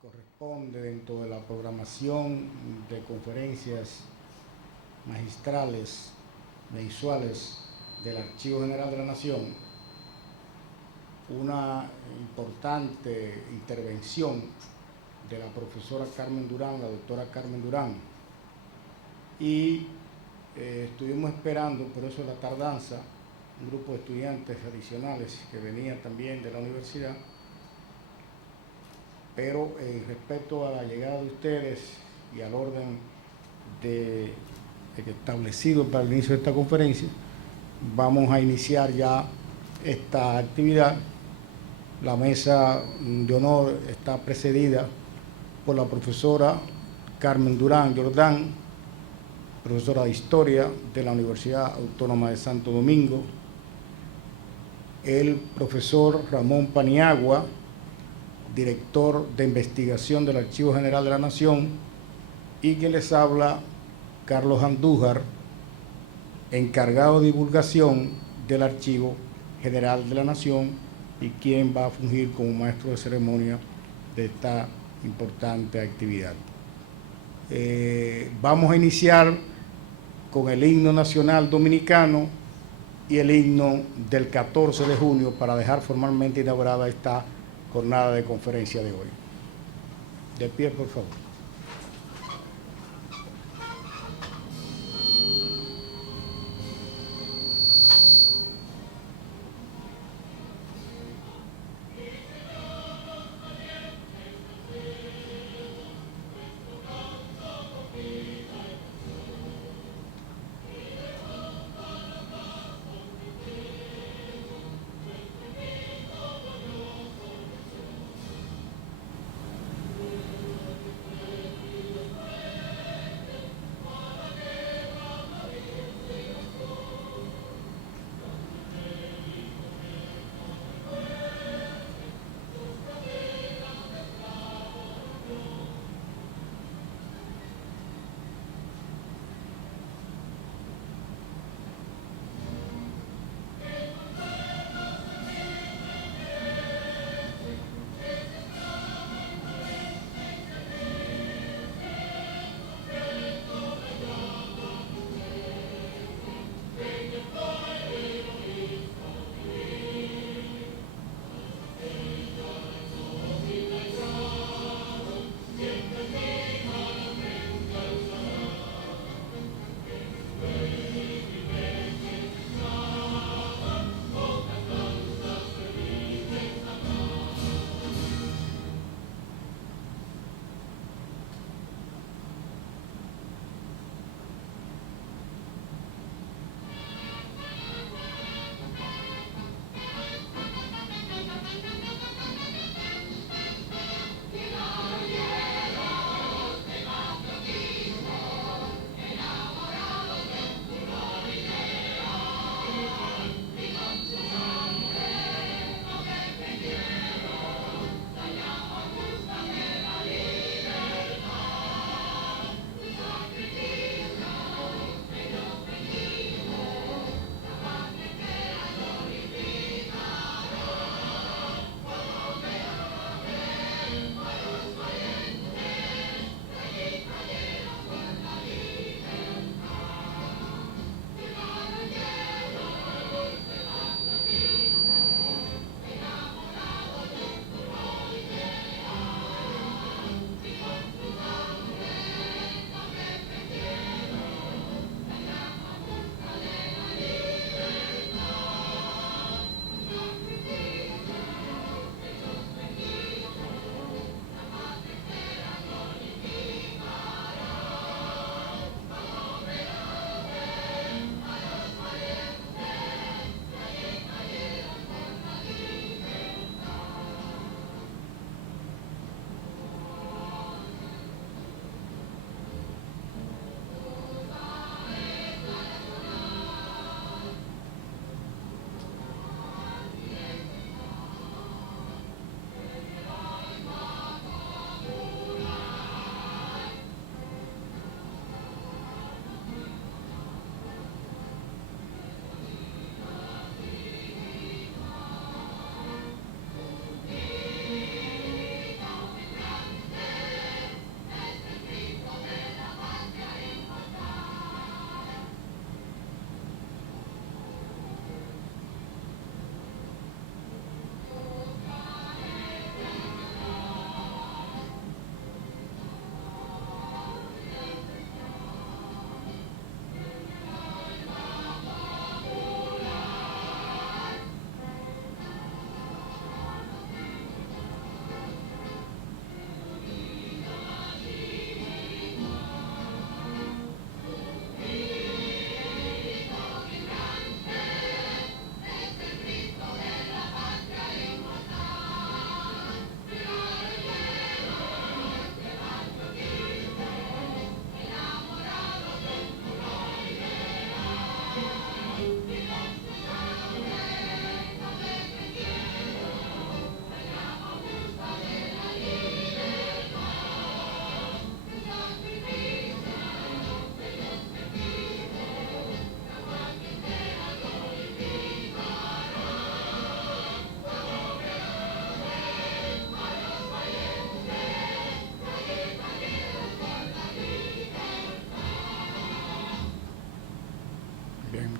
corresponde dentro de la programación de conferencias magistrales mensuales del Archivo General de la Nación, una importante intervención de la profesora Carmen Durán, la doctora Carmen Durán, y estuvimos esperando, por eso la tardanza, un grupo de estudiantes adicionales que venían también de la universidad, pero respecto a la llegada de ustedes y al orden establecido para el inicio de esta conferencia, vamos a iniciar ya esta actividad. La mesa de honor está precedida por la profesora Carmen Durán Jordán, profesora de Historia de la Universidad Autónoma de Santo Domingo, el profesor Ramón Paniagua, director de investigación del Archivo General de la Nación, y quien les habla, Carlos Andújar, encargado de divulgación del Archivo General de la Nación y quien va a fungir como maestro de ceremonia de esta importante actividad. Vamos a iniciar con el himno nacional dominicano y el himno del 14 de junio para dejar formalmente inaugurada esta jornada de conferencia de hoy. De pie, por favor.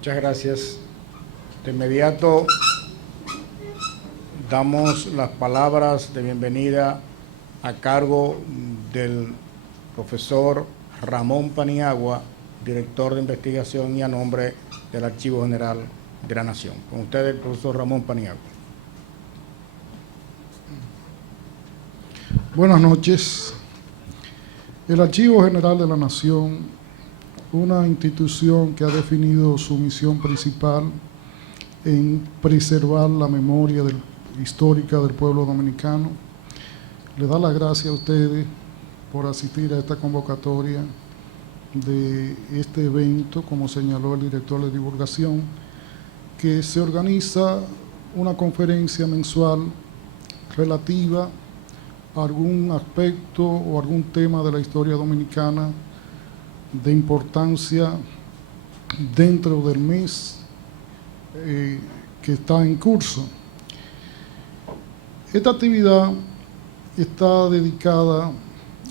Muchas gracias. De inmediato damos las palabras de bienvenida a cargo del profesor Ramón Paniagua, director de investigación, y a nombre del Archivo General de la Nación. Con ustedes, el profesor Ramón Paniagua. Buenas noches. El Archivo General de la Nación, una institución que ha definido su misión principal en preservar la memoria histórica del pueblo dominicano, le da las gracias a ustedes por asistir a esta convocatoria de este evento, como señaló el director de divulgación, que se organiza una conferencia mensual relativa a algún aspecto o algún tema de la historia dominicana de importancia dentro del mes que está en curso. Esta actividad está dedicada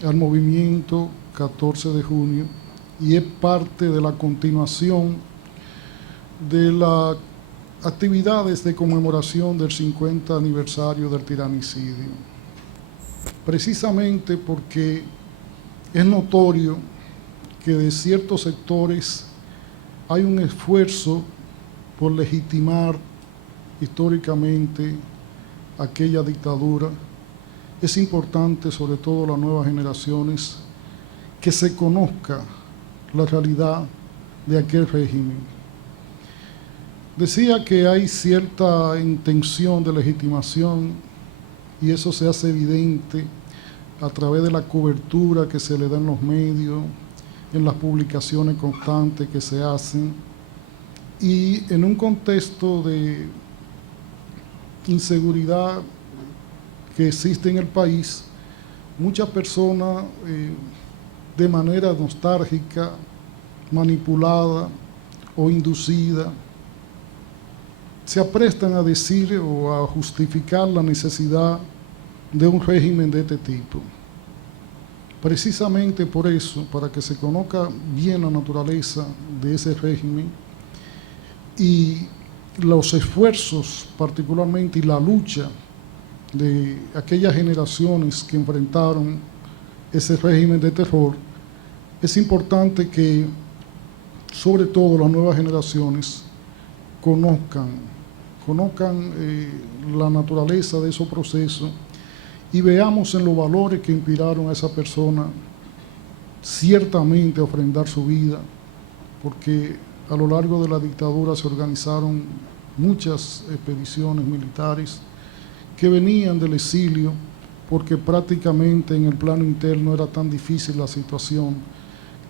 al movimiento 14 de junio y es parte de la continuación de las actividades de conmemoración del 50 aniversario del tiranicidio. Precisamente porque es notorio que de ciertos sectores hay un esfuerzo por legitimar históricamente aquella dictadura. Es importante, sobre todo las nuevas generaciones, que se conozca la realidad de aquel régimen. Decía que hay cierta intención de legitimación y eso se hace evidente a través de la cobertura que se le da en los medios, en las publicaciones constantes que se hacen, y en un contexto de inseguridad que existe en el país, muchas personas de manera nostálgica, manipulada o inducida, se aprestan a decir o a justificar la necesidad de un régimen de este tipo. Precisamente por eso, para que se conozca bien la naturaleza de ese régimen y los esfuerzos particularmente y la lucha de aquellas generaciones que enfrentaron ese régimen de terror, es importante que sobre todo las nuevas generaciones conozcan la naturaleza de esos procesos y veamos en los valores que inspiraron a esa persona ciertamente a ofrendar su vida, porque a lo largo de la dictadura se organizaron muchas expediciones militares que venían del exilio, porque prácticamente en el plano interno era tan difícil la situación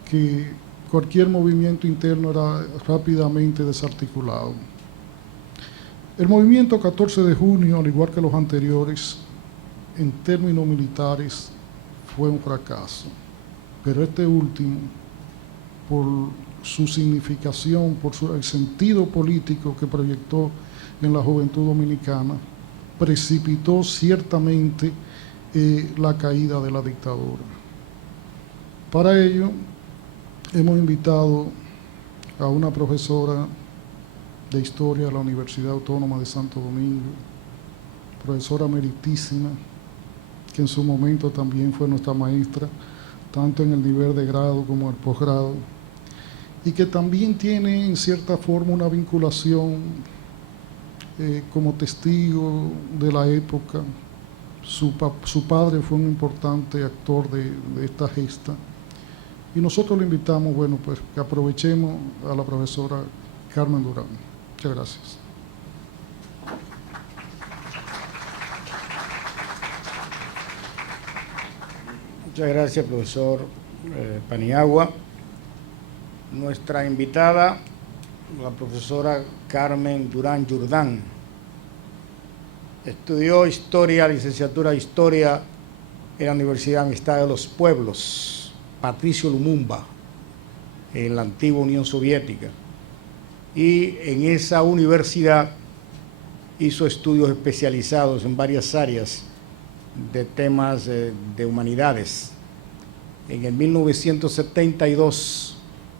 que cualquier movimiento interno era rápidamente desarticulado. El movimiento 14 de junio, al igual que los anteriores, en términos militares fue un fracaso, pero este último, por su significación, por el sentido político que proyectó en la juventud dominicana, precipitó ciertamente la caída de la dictadura. Para ello, hemos invitado a una profesora de Historia de la Universidad Autónoma de Santo Domingo, profesora meritísima, que en su momento también fue nuestra maestra, tanto en el nivel de grado como en el posgrado, y que también tiene en cierta forma una vinculación como testigo de la época. Su padre fue un importante actor de esta gesta, y nosotros le invitamos, bueno, pues que aprovechemos a la profesora Carmen Durán. Muchas gracias. Muchas gracias, profesor Paniagua. Nuestra invitada, la profesora Carmen Durán Jordán, estudió Historia, licenciatura de Historia en la Universidad Amistad de los Pueblos, Patricio Lumumba, en la antigua Unión Soviética. Y en esa universidad hizo estudios especializados en varias áreas de temas de humanidades. En el 1972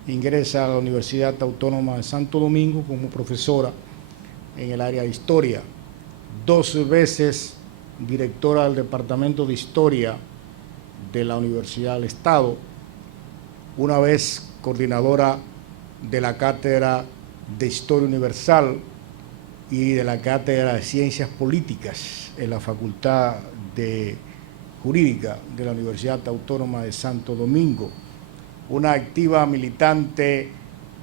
ingresa a la Universidad Autónoma de Santo Domingo como profesora en el área de Historia. 2 veces directora del Departamento de Historia de la Universidad del Estado, una vez coordinadora de la Cátedra de Historia Universal y de la Cátedra de Ciencias Políticas en la Facultad de Jurídica de la Universidad Autónoma de Santo Domingo. Una activa militante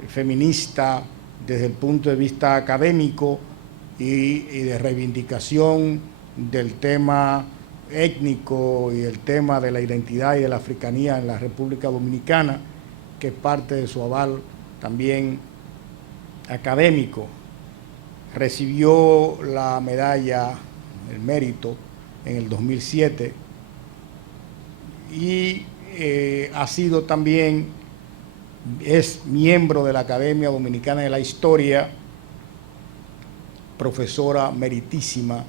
feminista desde el punto de vista académico y de reivindicación del tema étnico y el tema de la identidad y de la africanía en la República Dominicana, que es parte de su aval también académico. Recibió la medalla del mérito en el 2007 y ha sido también, es miembro de la Academia Dominicana de la Historia, profesora meritísima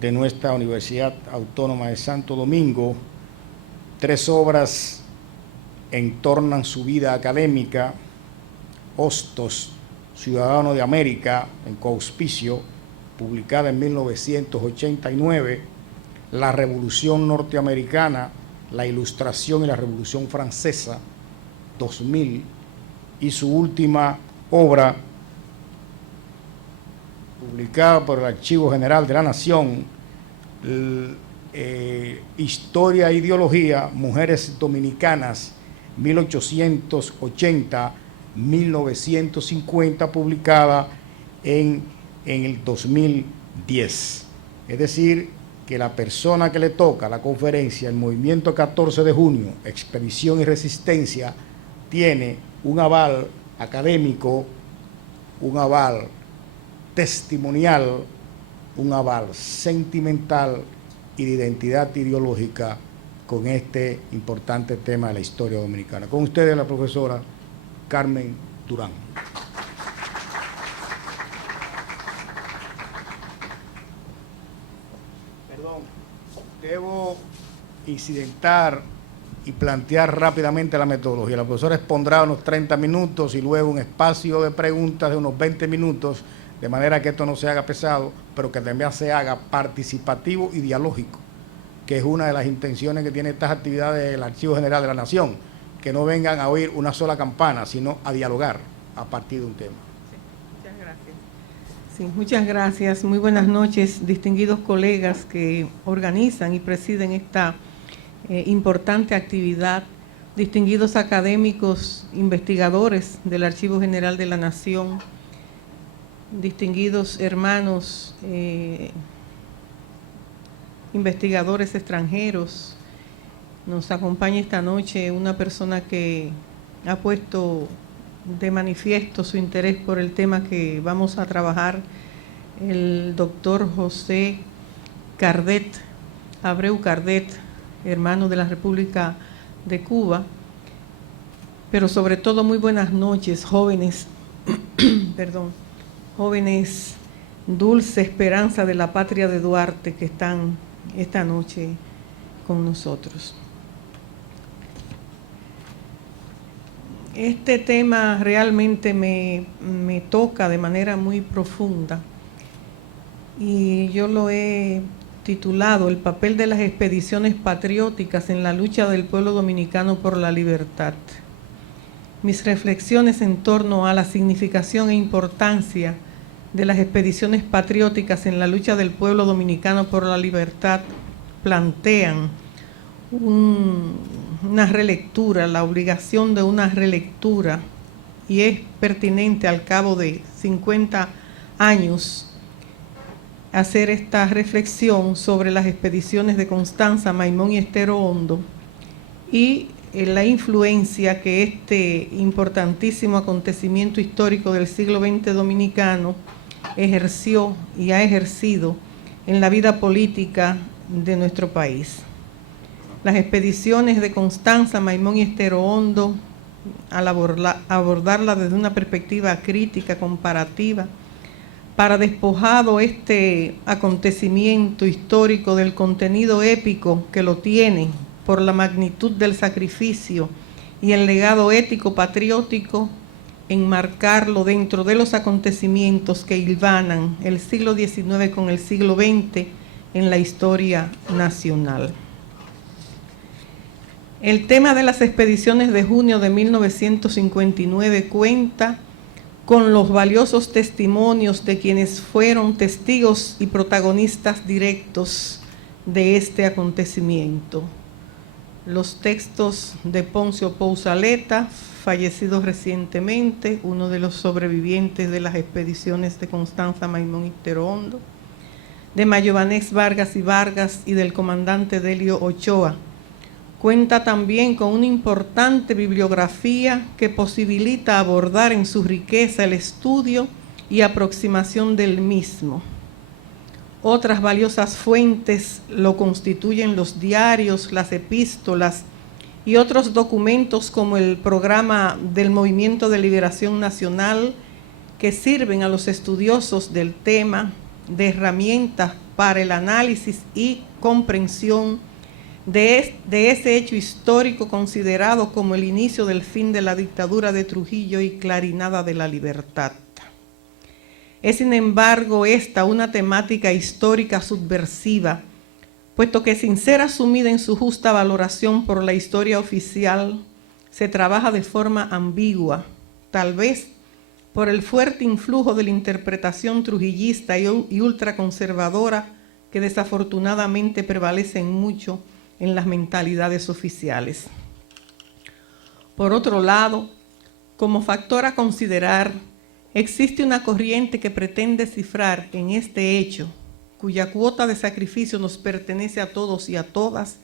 de nuestra Universidad Autónoma de Santo Domingo. 3 obras entornan su vida académica: Hostos, Ciudadano de América, en coauspicio, publicada en 1989, La Revolución Norteamericana, la Ilustración y la Revolución Francesa, 2000, y su última obra, publicada por el Archivo General de la Nación, Historia e Ideología, Mujeres Dominicanas, 1880-1950, publicada en el 2010. Es decir, que la persona que le toca la conferencia, el Movimiento 14 de Junio, Expedición y Resistencia, tiene un aval académico, un aval testimonial, un aval sentimental y de identidad ideológica con este importante tema de la historia dominicana. Con ustedes la profesora Carmen Durán. Perdón, debo incidentar y plantear rápidamente la metodología. La profesora expondrá unos 30 minutos y luego un espacio de preguntas de unos 20 minutos, de manera que esto no se haga pesado, pero que también se haga participativo y dialógico, que es una de las intenciones que tiene estas actividades del Archivo General de la Nación, que no vengan a oír una sola campana, sino a dialogar a partir de un tema. Sí, muchas gracias. Sí, muchas gracias. Muy buenas noches, distinguidos colegas que organizan y presiden esta importante actividad, distinguidos académicos, investigadores del Archivo General de la Nación, distinguidos hermanos investigadores extranjeros. Nos acompaña esta noche una persona que ha puesto de manifiesto su interés por el tema que vamos a trabajar, el doctor José Cardet, Abreu Cardet, hermano de la República de Cuba. Pero sobre todo, muy buenas noches, jóvenes, perdón, jóvenes Dulce Esperanza de la Patria de Duarte, que están esta noche con nosotros. Este tema realmente me toca de manera muy profunda y yo lo he titulado El papel de las expediciones patrióticas en la lucha del pueblo dominicano por la libertad. Mis reflexiones en torno a la significación e importancia de las expediciones patrióticas en la lucha del pueblo dominicano por la libertad plantean una relectura, la obligación de una relectura, y es pertinente al cabo de 50 años hacer esta reflexión sobre las expediciones de Constanza, Maimón y Estero Hondo y la influencia que este importantísimo acontecimiento histórico del siglo XX dominicano ejerció y ha ejercido en la vida política de nuestro país. Las expediciones de Constanza, Maimón y Estero Hondo, al abordarla desde una perspectiva crítica, comparativa, para despojado este acontecimiento histórico del contenido épico que lo tiene por la magnitud del sacrificio y el legado ético patriótico, enmarcarlo dentro de los acontecimientos que hilvanan el siglo XIX con el siglo XX en la historia nacional. El tema de las expediciones de junio de 1959 cuenta con los valiosos testimonios de quienes fueron testigos y protagonistas directos de este acontecimiento. Los textos de Poncio Pousaleta, fallecido recientemente, uno de los sobrevivientes de las expediciones de Constanza Maimón y Terondo, de Mayobanés Vargas y Vargas y del comandante Delio Ochoa. Cuenta también con una importante bibliografía que posibilita abordar en su riqueza el estudio y aproximación del mismo. Otras valiosas fuentes lo constituyen los diarios, las epístolas y otros documentos como el programa del Movimiento de Liberación Nacional, que sirven a los estudiosos del tema de herramientas para el análisis y comprensión de ese hecho histórico considerado como el inicio del fin de la dictadura de Trujillo y clarinada de la libertad. Es, sin embargo, esta una temática histórica subversiva, puesto que sin ser asumida en su justa valoración por la historia oficial, se trabaja de forma ambigua, tal vez por el fuerte influjo de la interpretación trujillista y ultraconservadora que desafortunadamente prevalecen mucho en las mentalidades oficiales. Por otro lado, como factor a considerar, existe una corriente que pretende cifrar en este hecho, cuya cuota de sacrificio nos pertenece a todos y a todas,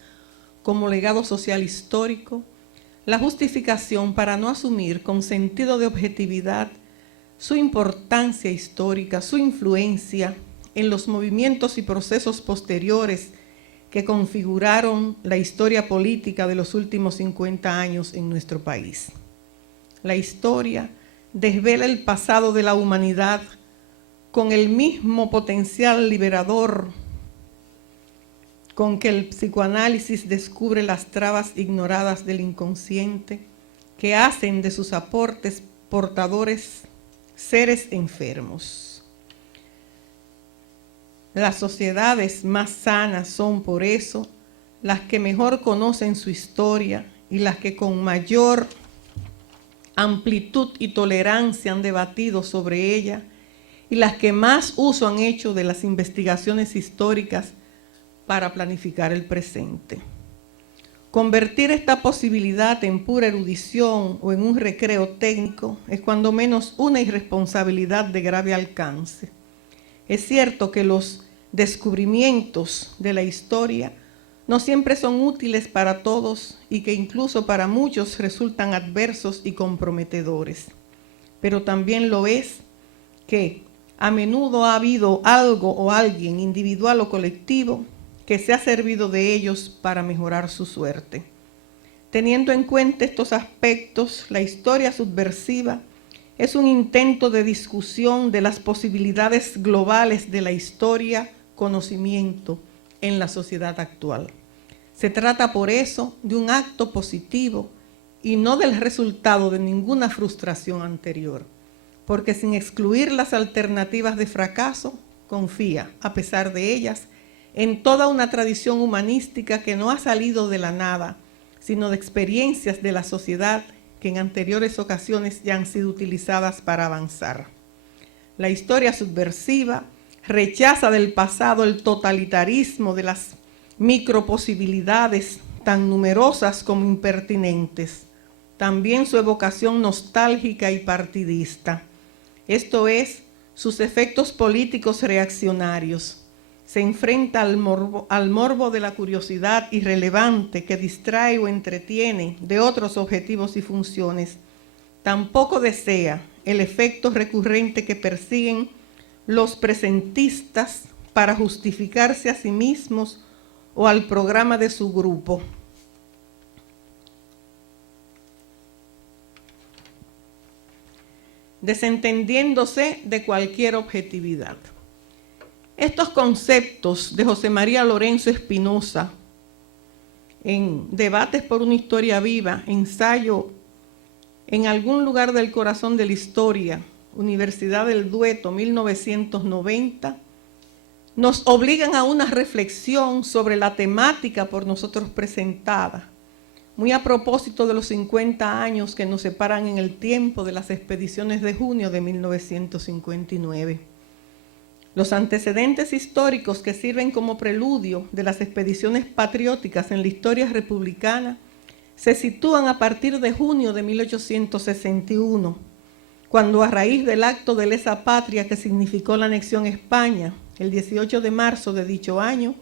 como legado social histórico, la justificación para no asumir con sentido de objetividad su importancia histórica, su influencia en los movimientos y procesos posteriores que configuraron la historia política de los últimos 50 años en nuestro país. La historia desvela el pasado de la humanidad con el mismo potencial liberador con que el psicoanálisis descubre las trabas ignoradas del inconsciente, que hacen de sus aportes portadores seres enfermos. Las sociedades más sanas son, por eso, las que mejor conocen su historia y las que con mayor amplitud y tolerancia han debatido sobre ella y las que más uso han hecho de las investigaciones históricas para planificar el presente. Convertir esta posibilidad en pura erudición o en un recreo técnico es cuando menos una irresponsabilidad de grave alcance. Es cierto que los descubrimientos de la historia no siempre son útiles para todos y que incluso para muchos resultan adversos y comprometedores. Pero también lo es que a menudo ha habido algo o alguien, individual o colectivo, que se ha servido de ellos para mejorar su suerte. Teniendo en cuenta estos aspectos, la historia subversiva es un intento de discusión de las posibilidades globales de la historia, conocimiento en la sociedad actual. Se trata por eso de un acto positivo y no del resultado de ninguna frustración anterior, porque sin excluir las alternativas de fracaso, confía, a pesar de ellas, en toda una tradición humanística que no ha salido de la nada, sino de experiencias de la sociedad que en anteriores ocasiones ya han sido utilizadas para avanzar. La historia subversiva rechaza del pasado el totalitarismo de las microposibilidades tan numerosas como impertinentes, también su evocación nostálgica y partidista, esto es, sus efectos políticos reaccionarios. Se enfrenta al morbo de la curiosidad irrelevante que distrae o entretiene de otros objetivos y funciones. Tampoco desea el efecto recurrente que persiguen los presentistas para justificarse a sí mismos o al programa de su grupo. Desentendiéndose de cualquier objetividad. Estos conceptos de José María Lorenzo Espinosa en Debates por una historia viva, ensayo en algún lugar del corazón de la historia, Universidad del Dueto, 1990, nos obligan a una reflexión sobre la temática por nosotros presentada, muy a propósito de los 50 años que nos separan en el tiempo de las expediciones de junio de 1959. Los antecedentes históricos que sirven como preludio de las expediciones patrióticas en la historia republicana se sitúan a partir de junio de 1861, cuando a raíz del acto de lesa patria que significó la anexión a España, el 18 de marzo de dicho año,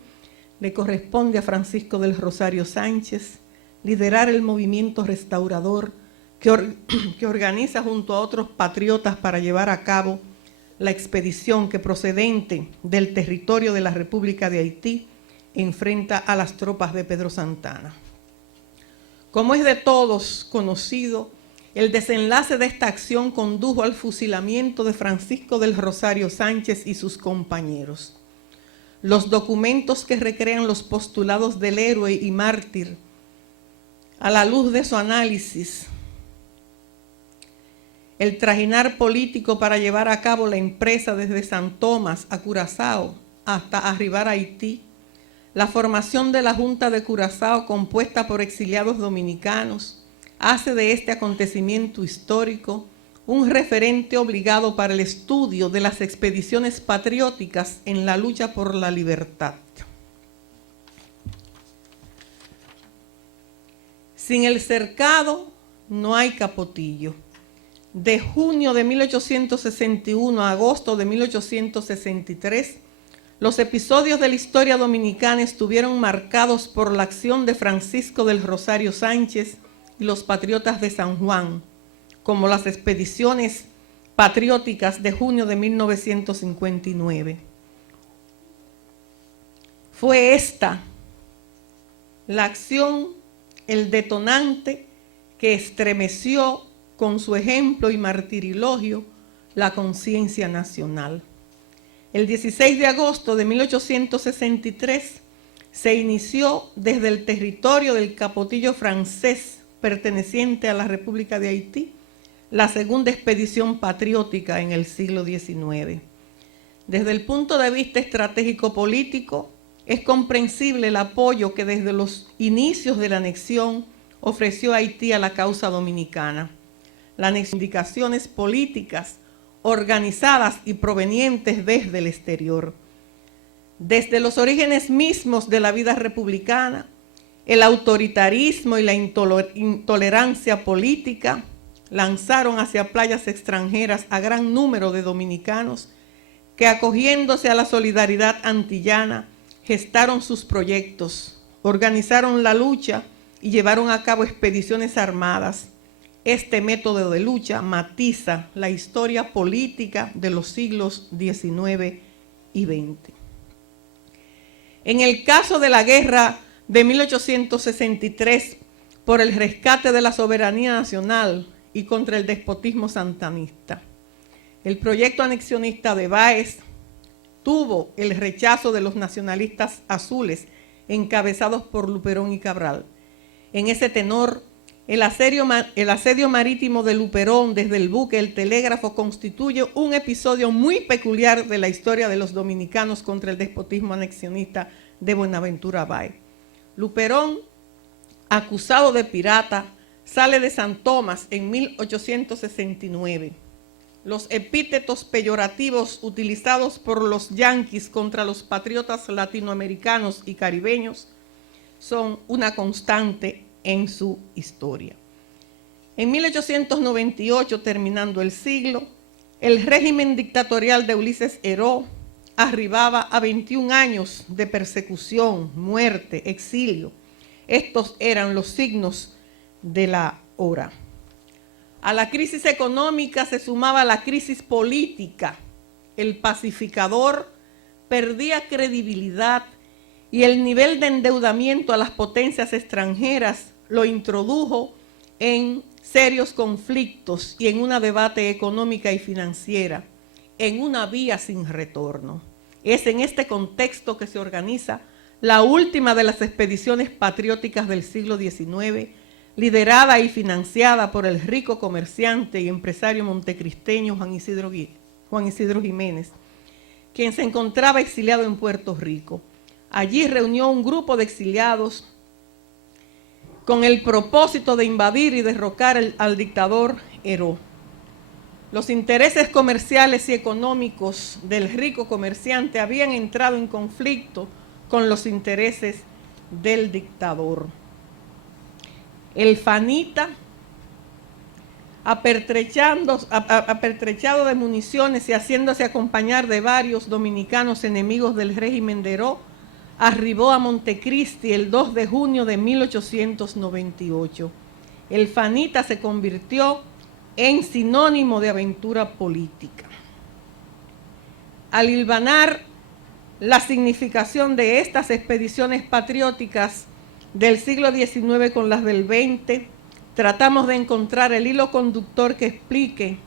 le corresponde a Francisco del Rosario Sánchez liderar el movimiento restaurador que organiza junto a otros patriotas para llevar a cabo la expedición que, procedente del territorio de la República de Haití, enfrenta a las tropas de Pedro Santana. Como es de todos conocido, el desenlace de esta acción condujo al fusilamiento de Francisco del Rosario Sánchez y sus compañeros. Los documentos que recrean los postulados del héroe y mártir, a la luz de su análisis, el trajinar político para llevar a cabo la empresa desde San Tomás a Curazao hasta arribar a Haití, la formación de la Junta de Curazao compuesta por exiliados dominicanos, hace de este acontecimiento histórico un referente obligado para el estudio de las expediciones patrióticas en la lucha por la libertad. Sin el cercado no hay capotillo. De junio de 1861 a agosto de 1863, los episodios de la historia dominicana estuvieron marcados por la acción de Francisco del Rosario Sánchez y los patriotas de San Juan, como las expediciones patrióticas de junio de 1959. Fue esta la acción, el detonante que estremeció con su ejemplo y martirilogio la conciencia nacional. El 16 de agosto de 1863 se inició desde el territorio del capotillo francés perteneciente a la República de Haití la segunda expedición patriótica en el siglo XIX. Desde el punto de vista estratégico político, es comprensible el apoyo que desde los inicios de la anexión ofreció Haití a la causa dominicana. Las indicaciones políticas organizadas y provenientes desde el exterior. Desde los orígenes mismos de la vida republicana, el autoritarismo y la intolerancia política lanzaron hacia playas extranjeras a gran número de dominicanos que, acogiéndose a la solidaridad antillana, gestaron sus proyectos, organizaron la lucha y llevaron a cabo expediciones armadas. Este método de lucha matiza la historia política de los siglos XIX y XX. En el caso de la guerra de 1863 por el rescate de la soberanía nacional y contra el despotismo santanista, el proyecto anexionista de Báez tuvo el rechazo de los nacionalistas azules encabezados por Luperón y Cabral. En ese tenor, el asedio marítimo de Luperón desde el buque El Telégrafo constituye un episodio muy peculiar de la historia de los dominicanos contra el despotismo anexionista de Buenaventura Báez. Luperón, acusado de pirata, sale de San Tomás en 1869. Los epítetos peyorativos utilizados por los yanquis contra los patriotas latinoamericanos y caribeños son una constante en su historia. En 1898, terminando el siglo, el régimen dictatorial de Ulises Heró arribaba a 21 años de persecución, muerte, exilio. Estos eran los signos de la hora. A la crisis económica se sumaba la crisis política. El pacificador perdía credibilidad y el nivel de endeudamiento a las potencias extranjeras lo introdujo en serios conflictos y en una debate económica y financiera, en una vía sin retorno. Es en este contexto que se organiza la última de las expediciones patrióticas del siglo XIX, liderada y financiada por el rico comerciante y empresario montecristeño Juan Isidro Jiménez, quien se encontraba exiliado en Puerto Rico. Allí reunió un grupo de exiliados con el propósito de invadir y derrocar al dictador Heró. Los intereses comerciales y económicos del rico comerciante habían entrado en conflicto con los intereses del dictador. El Fanita, apertrechado de municiones y haciéndose acompañar de varios dominicanos enemigos del régimen de Heró, arribó a Montecristi el 2 de junio de 1898. El Fanita se convirtió en sinónimo de aventura política. Al hilvanar la significación de estas expediciones patrióticas del siglo XIX con las del XX, tratamos de encontrar el hilo conductor que explique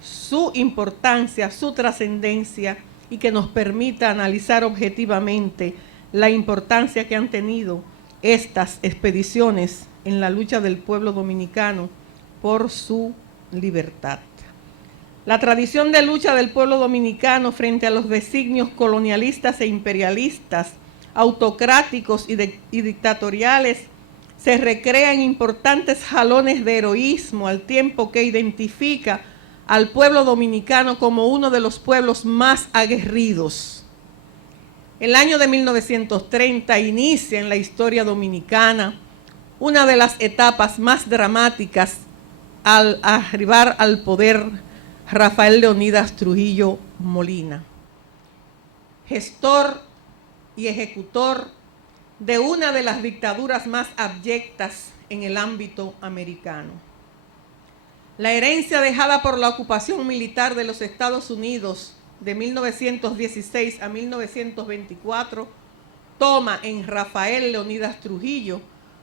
su importancia, su trascendencia y que nos permita analizar objetivamente la importancia que han tenido estas expediciones en la lucha del pueblo dominicano por su libertad. La tradición de lucha del pueblo dominicano frente a los designios colonialistas e imperialistas, autocráticos y dictatoriales, se recrea en importantes jalones de heroísmo, al tiempo que identifica al pueblo dominicano como uno de los pueblos más aguerridos. El año de 1930 inicia en la historia dominicana una de las etapas más dramáticas al arribar al poder Rafael Leonidas Trujillo Molina, gestor y ejecutor de una de las dictaduras más abyectas en el ámbito americano. La herencia dejada por la ocupación militar de los Estados Unidos de 1916 a 1924 toma en Rafael Leonidas Trujillo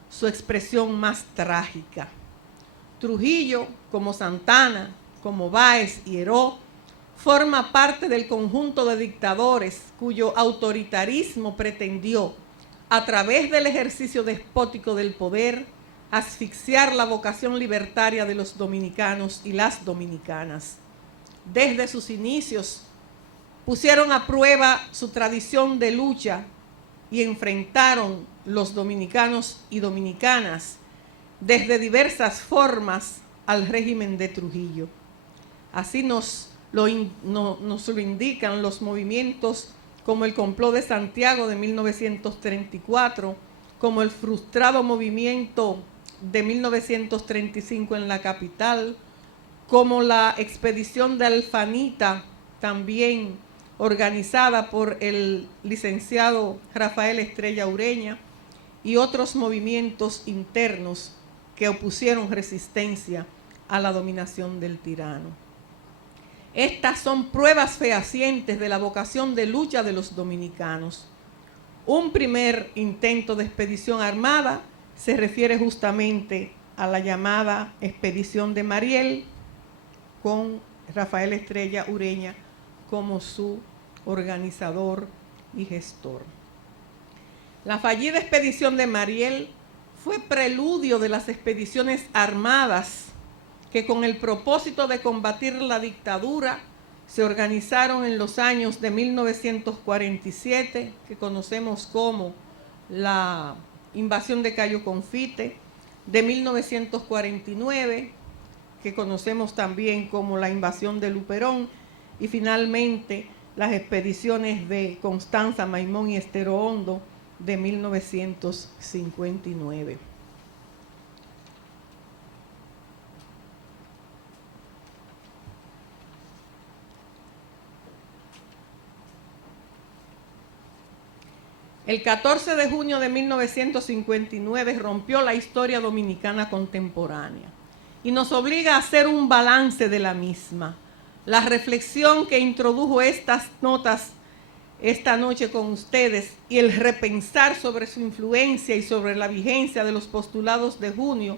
su expresión más trágica. Trujillo, como Santana, como Báez y Heró, forma parte del conjunto de dictadores cuyo autoritarismo pretendió, a través del ejercicio despótico del poder, asfixiar la vocación libertaria de los dominicanos y las dominicanas. Desde sus inicios, pusieron a prueba su tradición de lucha y enfrentaron los dominicanos y dominicanas desde diversas formas al régimen de Trujillo. Así nos lo indican los movimientos como el Complot de Santiago de 1934, como el frustrado movimiento de 1935 en la capital, como la expedición del Fanita, también organizada por el licenciado Rafael Estrella Ureña, y otros movimientos internos que opusieron resistencia a la dominación del tirano. Estas son pruebas fehacientes de la vocación de lucha de los dominicanos. Un primer intento de expedición armada se refiere justamente a la llamada Expedición de Mariel, con Rafael Estrella Ureña como su organizador y gestor. La fallida Expedición de Mariel fue preludio de las expediciones armadas que, con el propósito de combatir la dictadura, se organizaron en los años de 1947, que conocemos como la invasión de Cayo Confite, de 1949, que conocemos también como la invasión de Luperón, y finalmente las expediciones de Constanza, Maimón y Estero Hondo de 1959. El 14 de junio de 1959 rompió la historia dominicana contemporánea y nos obliga a hacer un balance de la misma. La reflexión que introdujo estas notas esta noche con ustedes y el repensar sobre su influencia y sobre la vigencia de los postulados de junio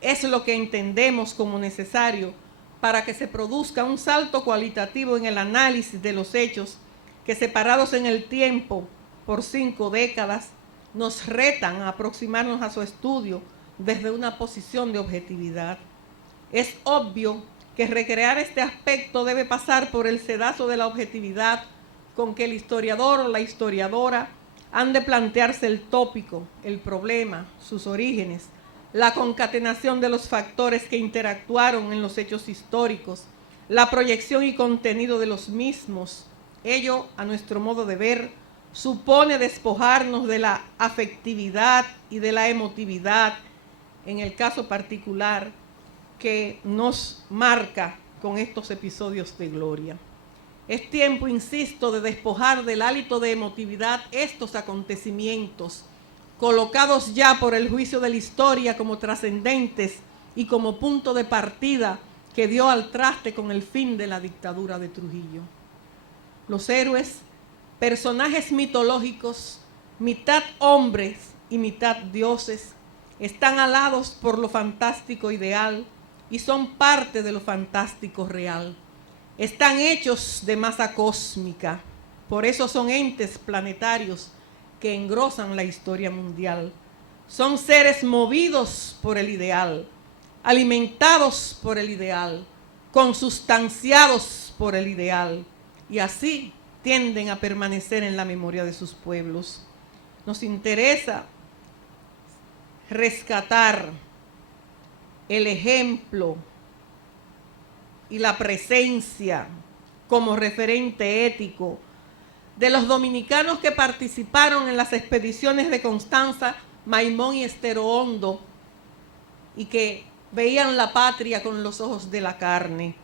es lo que entendemos como necesario para que se produzca un salto cualitativo en el análisis de los hechos que, separados en el tiempo por 5 décadas, nos retan a aproximarnos a su estudio desde una posición de objetividad. Es obvio que recrear este aspecto debe pasar por el sedazo de la objetividad con que el historiador o la historiadora han de plantearse el tópico, el problema, sus orígenes, la concatenación de los factores que interactuaron en los hechos históricos, la proyección y contenido de los mismos. Ello, a nuestro modo de ver, supone despojarnos de la afectividad y de la emotividad, en el caso particular que nos marca con estos episodios de gloria. Es tiempo, insisto, de despojar del hálito de emotividad estos acontecimientos, colocados ya por el juicio de la historia como trascendentes y como punto de partida que dio al traste con el fin de la dictadura de Trujillo. Los héroes, personajes mitológicos, mitad hombres y mitad dioses, están alados por lo fantástico ideal y son parte de lo fantástico real. Están hechos de masa cósmica, por eso son entes planetarios que engrosan la historia mundial. Son seres movidos por el ideal, alimentados por el ideal, consustanciados por el ideal, y así tienden a permanecer en la memoria de sus pueblos. Nos interesa rescatar el ejemplo y la presencia como referente ético de los dominicanos que participaron en las expediciones de Constanza, Maimón y Estero Hondo y que veían la patria con los ojos de la carne,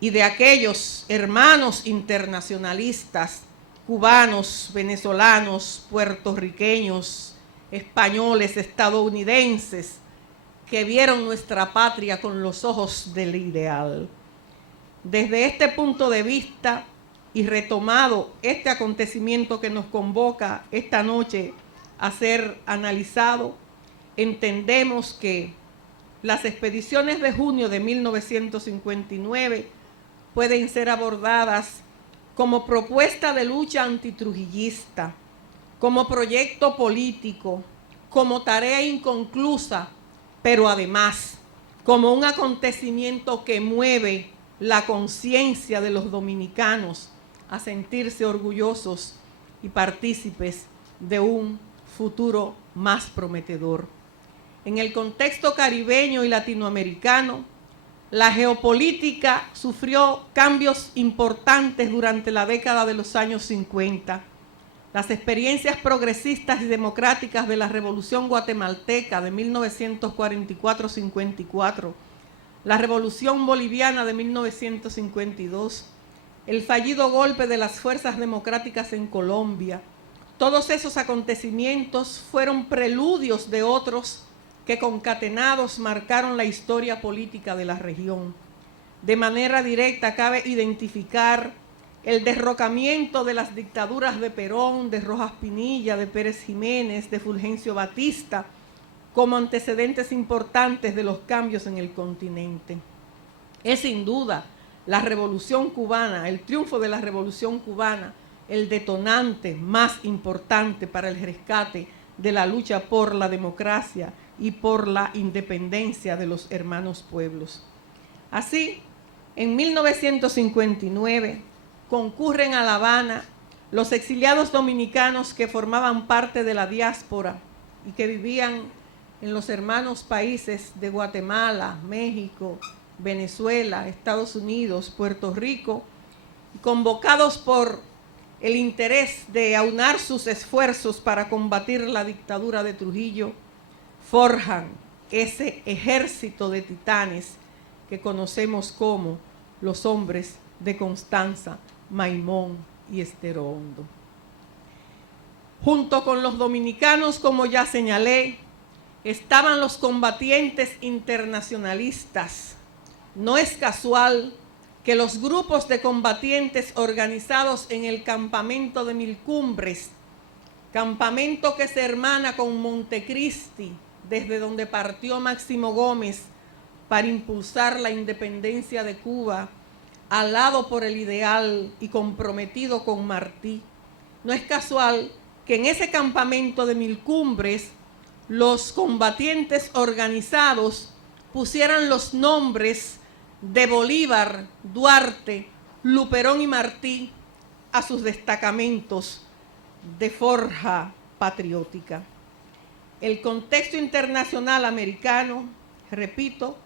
y de aquellos hermanos internacionalistas, cubanos, venezolanos, puertorriqueños, españoles, estadounidenses, que vieron nuestra patria con los ojos del ideal. Desde este punto de vista, y retomado este acontecimiento que nos convoca esta noche a ser analizado, entendemos que las expediciones de junio de 1959 pueden ser abordadas como propuesta de lucha antitrujillista, como proyecto político, como tarea inconclusa, pero además como un acontecimiento que mueve la conciencia de los dominicanos a sentirse orgullosos y partícipes de un futuro más prometedor. En el contexto caribeño y latinoamericano, la geopolítica sufrió cambios importantes durante la década de los años 50. Las experiencias progresistas y democráticas de la Revolución Guatemalteca de 1944-54, la Revolución Boliviana de 1952, el fallido golpe de las fuerzas democráticas en Colombia, todos esos acontecimientos fueron preludios de otros que concatenados marcaron la historia política de la región. De manera directa cabe identificar el derrocamiento de las dictaduras de Perón, de Rojas Pinilla, de Pérez Jiménez, de Fulgencio Batista, como antecedentes importantes de los cambios en el continente. Es sin duda la Revolución Cubana, el triunfo de la Revolución Cubana, el detonante más importante para el rescate de la lucha por la democracia y por la independencia de los hermanos pueblos. Así, en 1959 concurren a La Habana los exiliados dominicanos que formaban parte de la diáspora y que vivían en los hermanos países de Guatemala, México, Venezuela, Estados Unidos, Puerto Rico, convocados por el interés de aunar sus esfuerzos para combatir la dictadura de Trujillo, forjan ese ejército de titanes que conocemos como los hombres de Constanza, Maimón y Estero Hondo. Junto con los dominicanos, como ya señalé, estaban los combatientes internacionalistas. No es casual que los grupos de combatientes organizados en el campamento de Mil Cumbres, campamento que se hermana con Montecristi, desde donde partió Máximo Gómez para impulsar la independencia de Cuba, alado por el ideal y comprometido con Martí. No es casual que en ese campamento de Mil Cumbres los combatientes organizados pusieran los nombres de Bolívar, Duarte, Luperón y Martí a sus destacamentos de forja patriótica. El contexto internacional americano, repito,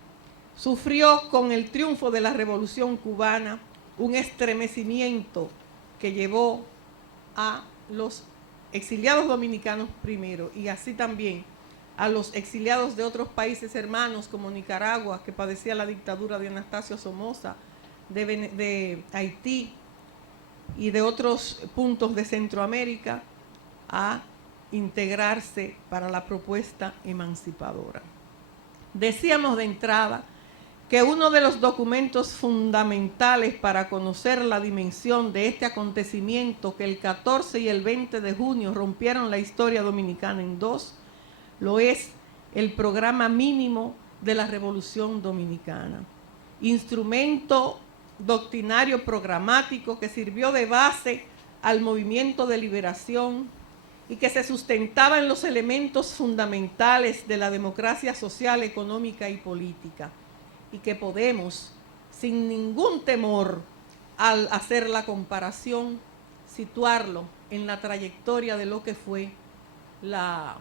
sufrió con el triunfo de la Revolución Cubana un estremecimiento que llevó a los exiliados dominicanos primero y así también a los exiliados de otros países hermanos como Nicaragua, que padecía la dictadura de Anastasio Somoza, de Haití y de otros puntos de Centroamérica, a integrarse para la propuesta emancipadora. Decíamos de entrada que uno de los documentos fundamentales para conocer la dimensión de este acontecimiento que el 14 y el 20 de junio rompieron la historia dominicana en dos, lo es el programa mínimo de la Revolución Dominicana, instrumento doctrinario programático que sirvió de base al movimiento de liberación y que se sustentaba en los elementos fundamentales de la democracia social, económica y política, y que podemos, sin ningún temor al hacer la comparación, situarlo en la trayectoria de lo que fue la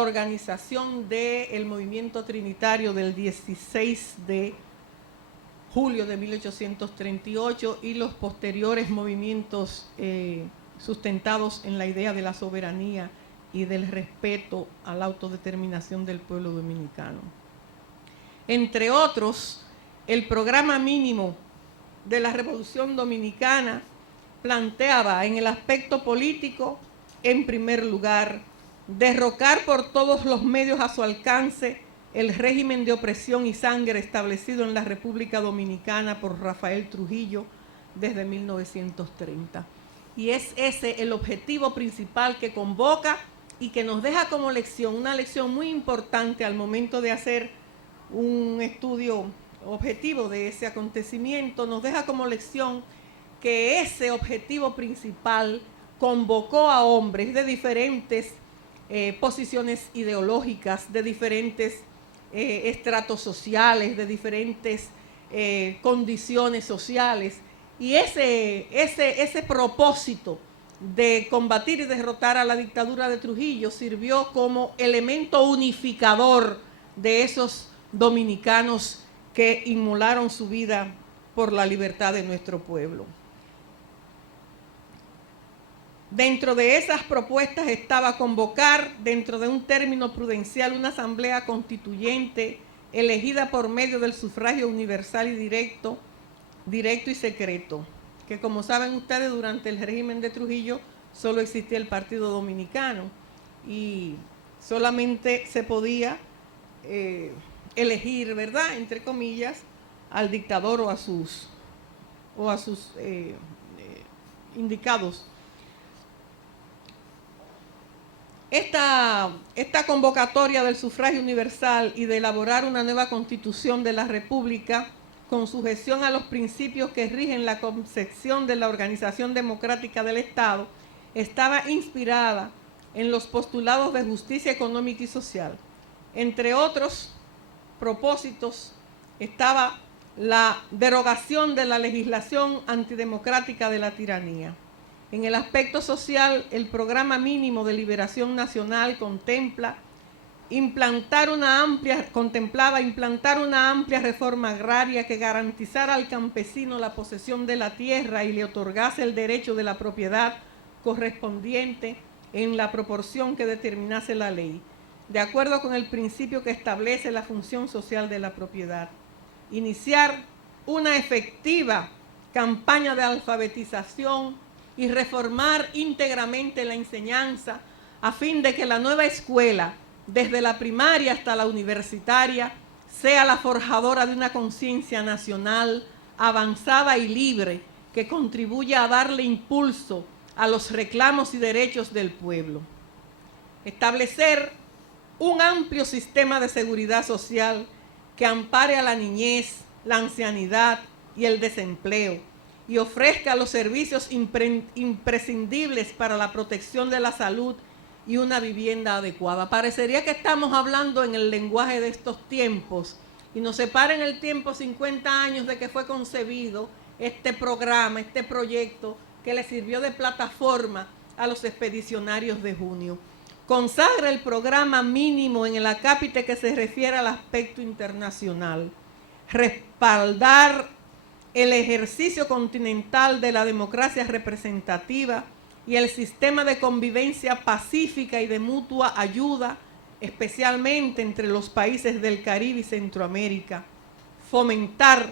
organización del movimiento trinitario del 16 de julio de 1838 y los posteriores movimientos sustentados en la idea de la soberanía y del respeto a la autodeterminación del pueblo dominicano. Entre otros, el programa mínimo de la Revolución Dominicana planteaba en el aspecto político, en primer lugar, derrocar por todos los medios a su alcance el régimen de opresión y sangre establecido en la República Dominicana por Rafael Trujillo desde 1930. Y es ese el objetivo principal que convoca y que nos deja como lección, una lección muy importante al momento de hacer un estudio objetivo de ese acontecimiento, nos deja como lección que ese objetivo principal convocó a hombres de diferentes posiciones ideológicas, de diferentes estratos sociales, de diferentes condiciones sociales, y ese propósito de combatir y derrotar a la dictadura de Trujillo sirvió como elemento unificador de esos dominicanos que inmolaron su vida por la libertad de nuestro pueblo. Dentro de esas propuestas estaba convocar, dentro de un término prudencial, una asamblea constituyente elegida por medio del sufragio universal y directo y secreto, que como saben ustedes, durante el régimen de Trujillo solo existía el Partido Dominicano y solamente se podía elegir, ¿verdad?, entre comillas, al dictador o a sus indicados. Esta convocatoria del sufragio universal y de elaborar una nueva constitución de la República con sujeción a los principios que rigen la concepción de la organización democrática del Estado estaba inspirada en los postulados de justicia económica y social. Entre otros propósitos estaba la derogación de la legislación antidemocrática de la tiranía. En el aspecto social, el programa mínimo de liberación nacional contemplaba implantar una amplia reforma agraria que garantizara al campesino la posesión de la tierra y le otorgase el derecho de la propiedad correspondiente en la proporción que determinase la ley, de acuerdo con el principio que establece la función social de la propiedad. Iniciar una efectiva campaña de alfabetización y reformar íntegramente la enseñanza a fin de que la nueva escuela, desde la primaria hasta la universitaria, sea la forjadora de una conciencia nacional avanzada y libre que contribuya a darle impulso a los reclamos y derechos del pueblo. Establecer un amplio sistema de seguridad social que ampare a la niñez, la ancianidad y el desempleo, y ofrezca los servicios imprescindibles para la protección de la salud y una vivienda adecuada. Parecería que estamos hablando en el lenguaje de estos tiempos y nos separa en el tiempo 50 años de que fue concebido este programa, este proyecto que le sirvió de plataforma a los expedicionarios de junio. Consagra el programa mínimo en el acápite que se refiere al aspecto internacional. Respaldar el ejercicio continental de la democracia representativa y el sistema de convivencia pacífica y de mutua ayuda, especialmente entre los países del Caribe y Centroamérica. Fomentar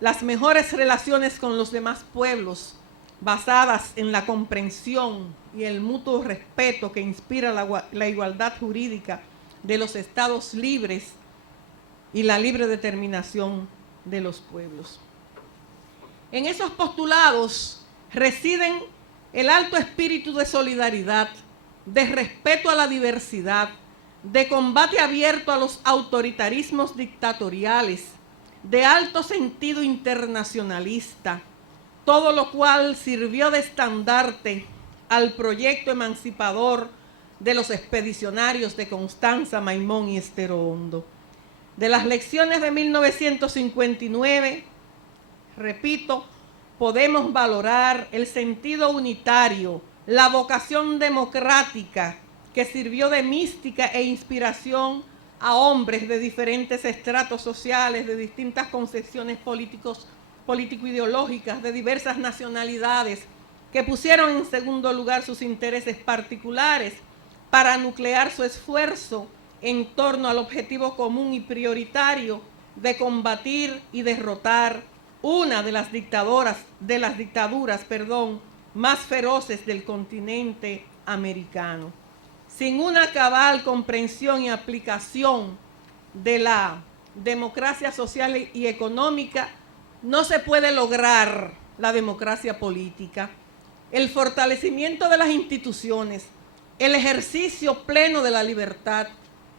las mejores relaciones con los demás pueblos, basadas en la comprensión y el mutuo respeto que inspira la igualdad jurídica de los estados libres y la libre determinación de los pueblos. En esos postulados residen el alto espíritu de solidaridad, de respeto a la diversidad, de combate abierto a los autoritarismos dictatoriales, de alto sentido internacionalista, todo lo cual sirvió de estandarte al proyecto emancipador de los expedicionarios de Constanza, Maimón y Estero Hondo. De las lecciones de 1959, repito, podemos valorar el sentido unitario, la vocación democrática que sirvió de mística e inspiración a hombres de diferentes estratos sociales, de distintas concepciones político-ideológicas, de diversas nacionalidades, que pusieron en segundo lugar sus intereses particulares para nuclear su esfuerzo en torno al objetivo común y prioritario de combatir y derrotar una de las dictaduras más feroces del continente americano. Sin una cabal comprensión y aplicación de la democracia social y económica, no se puede lograr la democracia política, el fortalecimiento de las instituciones, el ejercicio pleno de la libertad.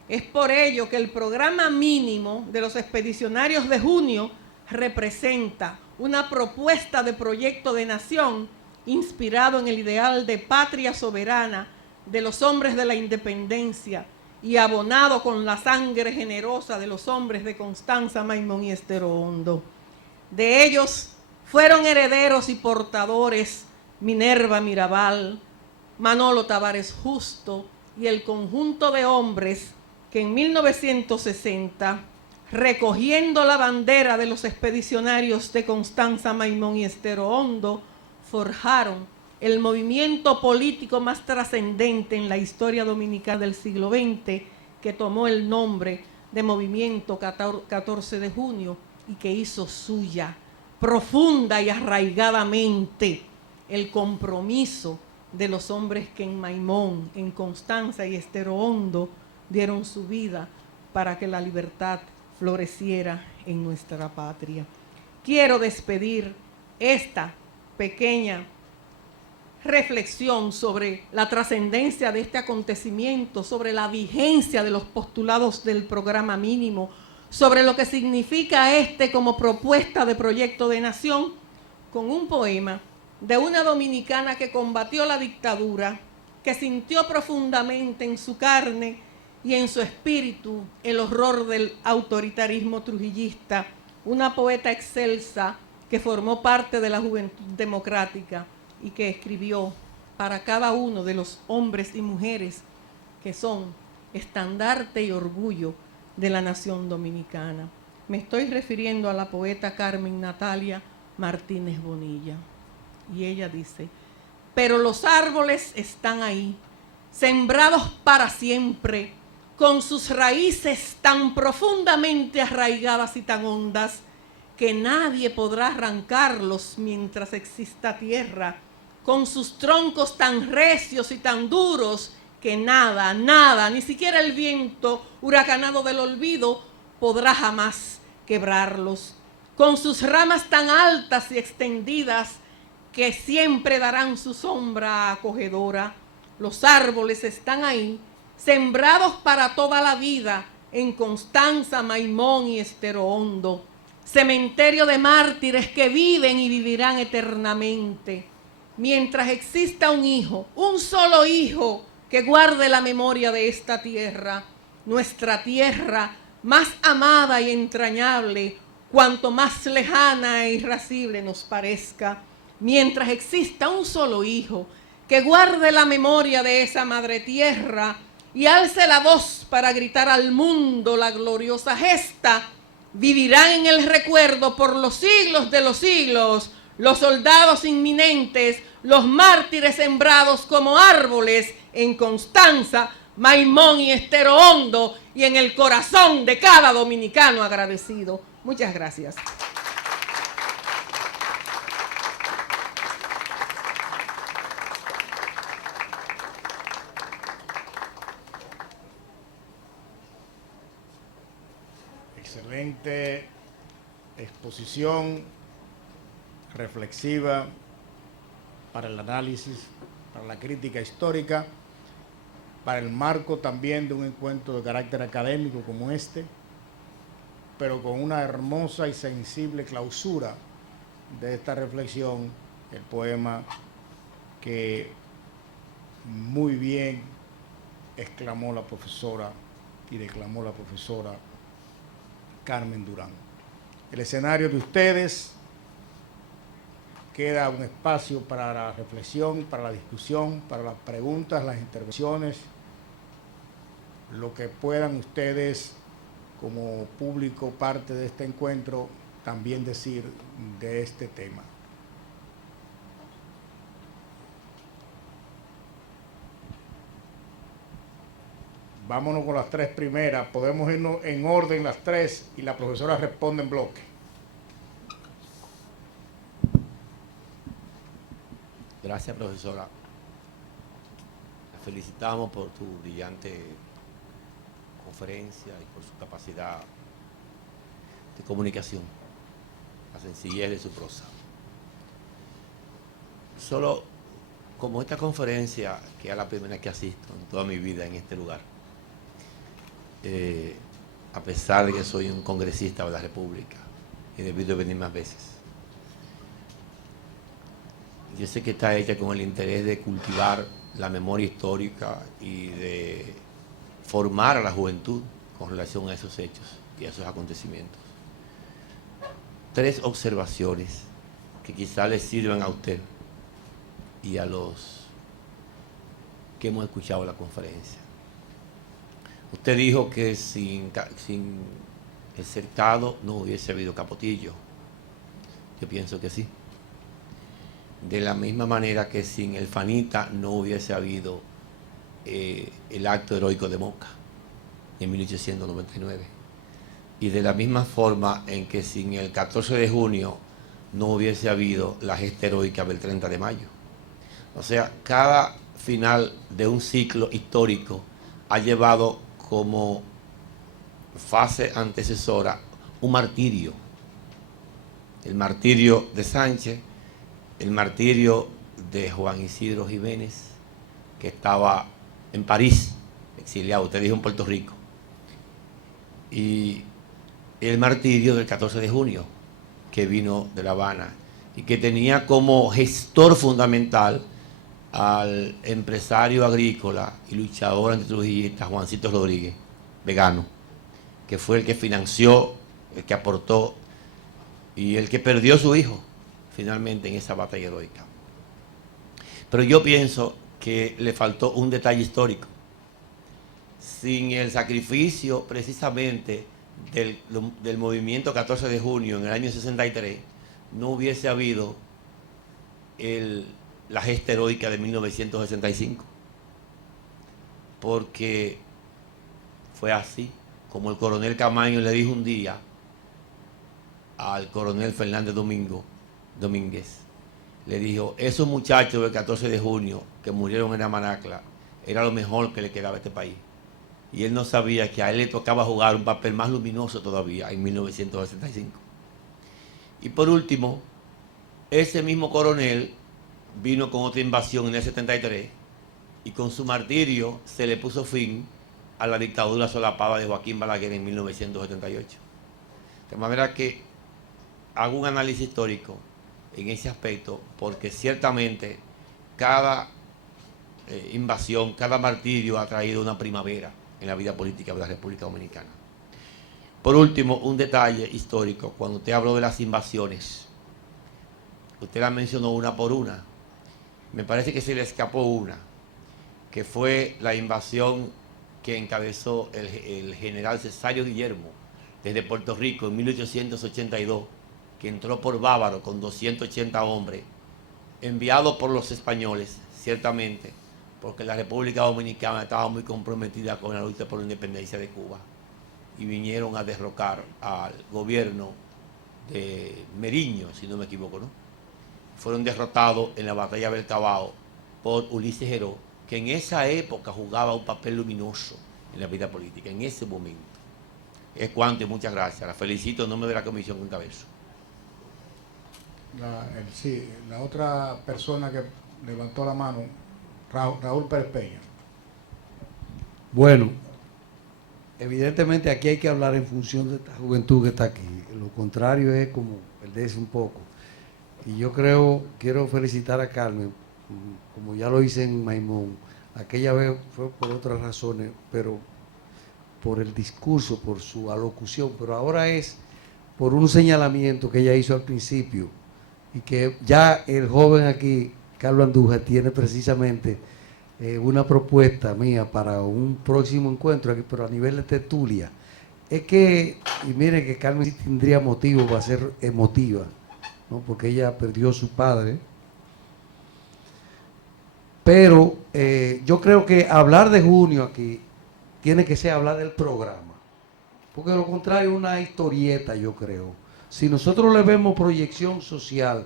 Es por ello que el programa mínimo de los expedicionarios de junio representa una propuesta de proyecto de nación inspirado en el ideal de patria soberana de los hombres de la independencia y abonado con la sangre generosa de los hombres de Constanza, Maimón y Estero Hondo. De ellos fueron herederos y portadores Minerva Mirabal, Manolo Tavares Justo y el conjunto de hombres que en 1960, recogiendo la bandera de los expedicionarios de Constanza, Maimón y Estero Hondo, forjaron el movimiento político más trascendente en la historia dominicana del siglo XX, que tomó el nombre de Movimiento 14 de Junio y que hizo suya profunda y arraigadamente el compromiso de los hombres que en Maimón, en Constanza y Estero Hondo dieron su vida para que la libertad floreciera en nuestra patria. Quiero despedir esta pequeña reflexión sobre la trascendencia de este acontecimiento, sobre la vigencia de los postulados del programa mínimo, sobre lo que significa como propuesta de proyecto de nación, con un poema de una dominicana que combatió la dictadura, que sintió profundamente en su carne y en su espíritu el horror del autoritarismo trujillista, una poeta excelsa que formó parte de la Juventud Democrática y que escribió para cada uno de los hombres y mujeres que son estandarte y orgullo de la nación dominicana. Me estoy refiriendo a la poeta Carmen Natalia Martínez Bonilla. Y ella dice: pero los árboles están ahí, sembrados para siempre, con sus raíces tan profundamente arraigadas y tan hondas, que nadie podrá arrancarlos mientras exista tierra, con sus troncos tan recios y tan duros, que nada, ni siquiera el viento huracanado del olvido podrá jamás quebrarlos, con sus ramas tan altas y extendidas, que siempre darán su sombra acogedora. Los árboles están ahí, sembrados para toda la vida, en Constanza, Maimón y Estero Hondo. cementerio de mártires que viven y vivirán eternamente. Mientras exista un hijo, un solo hijo, que guarde la memoria de esta tierra, nuestra tierra más amada y entrañable, cuanto más lejana e irascible nos parezca, mientras exista un solo hijo que guarde la memoria de esa madre tierra y alce la voz para gritar al mundo la gloriosa gesta, vivirán en el recuerdo por los siglos de los siglos los soldados inminentes, los mártires sembrados como árboles en Constanza, Maimón y Estero Hondo, y en el corazón de cada dominicano agradecido. Muchas gracias. Excelente exposición reflexiva para el análisis, para la crítica histórica, para el marco también de un encuentro de carácter académico como este, pero con una hermosa y sensible clausura de esta reflexión, el poema que muy bien exclamó la profesora y declamó la profesora Carmen Durán. El escenario de ustedes, queda un espacio para la reflexión, para la discusión, para las preguntas, las intervenciones, lo que puedan ustedes como público, parte de este encuentro, también decir de este tema. Vámonos con las tres primeras, podemos irnos en orden las tres y la profesora responde en bloque. Gracias, profesora. La felicitamos por tu brillante conferencia y por su capacidad de comunicación, la sencillez de su prosa. Solo como esta conferencia, que es la primera que asisto en toda mi vida en este lugar, a pesar de que soy un congresista de la República y debido a venir más veces, yo sé que está hecha con el interés de cultivar la memoria histórica y de formar a la juventud con relación a esos hechos y a esos acontecimientos. Tres observaciones que quizá les sirvan a usted y a los que hemos escuchado la conferencia. Usted dijo que sin el cercado no hubiese habido Capotillo. Yo pienso que sí. De la misma manera que sin el Fanita no hubiese habido el acto heroico de Moca en 1899. Y de la misma forma en que sin el 14 de junio no hubiese habido la gesta heroica del 30 de mayo. O sea, cada final de un ciclo histórico ha llevado como fase antecesora un martirio. El martirio de Sánchez, el martirio de Juan Isidro Jiménez, que estaba en París, exiliado, usted dijo en Puerto Rico, y el martirio del 14 de junio, que vino de La Habana, y que tenía como gestor fundamental al empresario agrícola y luchador antitrujillista Juancito Rodríguez, vegano, que fue el que financió, el que aportó y el que perdió a su hijo finalmente en esa batalla heroica. Pero yo pienso que le faltó un detalle histórico. Sin el sacrificio precisamente del movimiento 14 de junio en el año 63, no hubiese habido la gesta heroica de 1965. Porque fue así, como el coronel Camaño le dijo un día al coronel Fernández Domínguez, le dijo: esos muchachos del 14 de junio que murieron en la Manacla era lo mejor que le quedaba a este país. Y él no sabía que a él le tocaba jugar un papel más luminoso todavía en 1965. Y por último, ese mismo coronel vino con otra invasión en el 73 y con su martirio se le puso fin a la dictadura solapada de Joaquín Balaguer en 1978. De manera que hago un análisis histórico en ese aspecto, porque ciertamente cada invasión, cada martirio ha traído una primavera en la vida política de la República Dominicana. Por último, un detalle histórico. Cuando usted habló de las invasiones, usted la mencionó una por una. Me parece que se le escapó una, que fue la invasión que encabezó el general Cesario Guillermo desde Puerto Rico en 1882, que entró por Bávaro con 280 hombres, enviados por los españoles, ciertamente, porque la República Dominicana estaba muy comprometida con la lucha por la independencia de Cuba, y vinieron a derrocar al gobierno de Meriño, si no me equivoco, ¿no? Fueron derrotados en la batalla del Cibao por Ulises Heró, que en esa época jugaba un papel luminoso en la vida política, en ese momento. Es cuanto y muchas gracias. La felicito en nombre de la comisión que encabezo. La otra persona que levantó la mano, Raúl Pérez Peña. Bueno, evidentemente aquí hay que hablar en función de esta juventud que está aquí. Lo contrario es como perderse un poco. Y yo quiero felicitar a Carmen, como ya lo hice en Maimón. Aquella vez fue por otras razones, pero por el discurso, por su alocución, pero ahora es por un señalamiento que ella hizo al principio, y que ya el joven aquí, Carlos Andújar, tiene precisamente una propuesta mía para un próximo encuentro aquí, pero a nivel de tertulia. Es que, y miren que Carmen sí tendría motivo para ser emotiva, ¿no? Porque ella perdió a su padre. Pero yo creo que hablar de junio aquí tiene que ser hablar del programa, porque de lo contrario es una historieta, yo creo. Si nosotros le vemos proyección social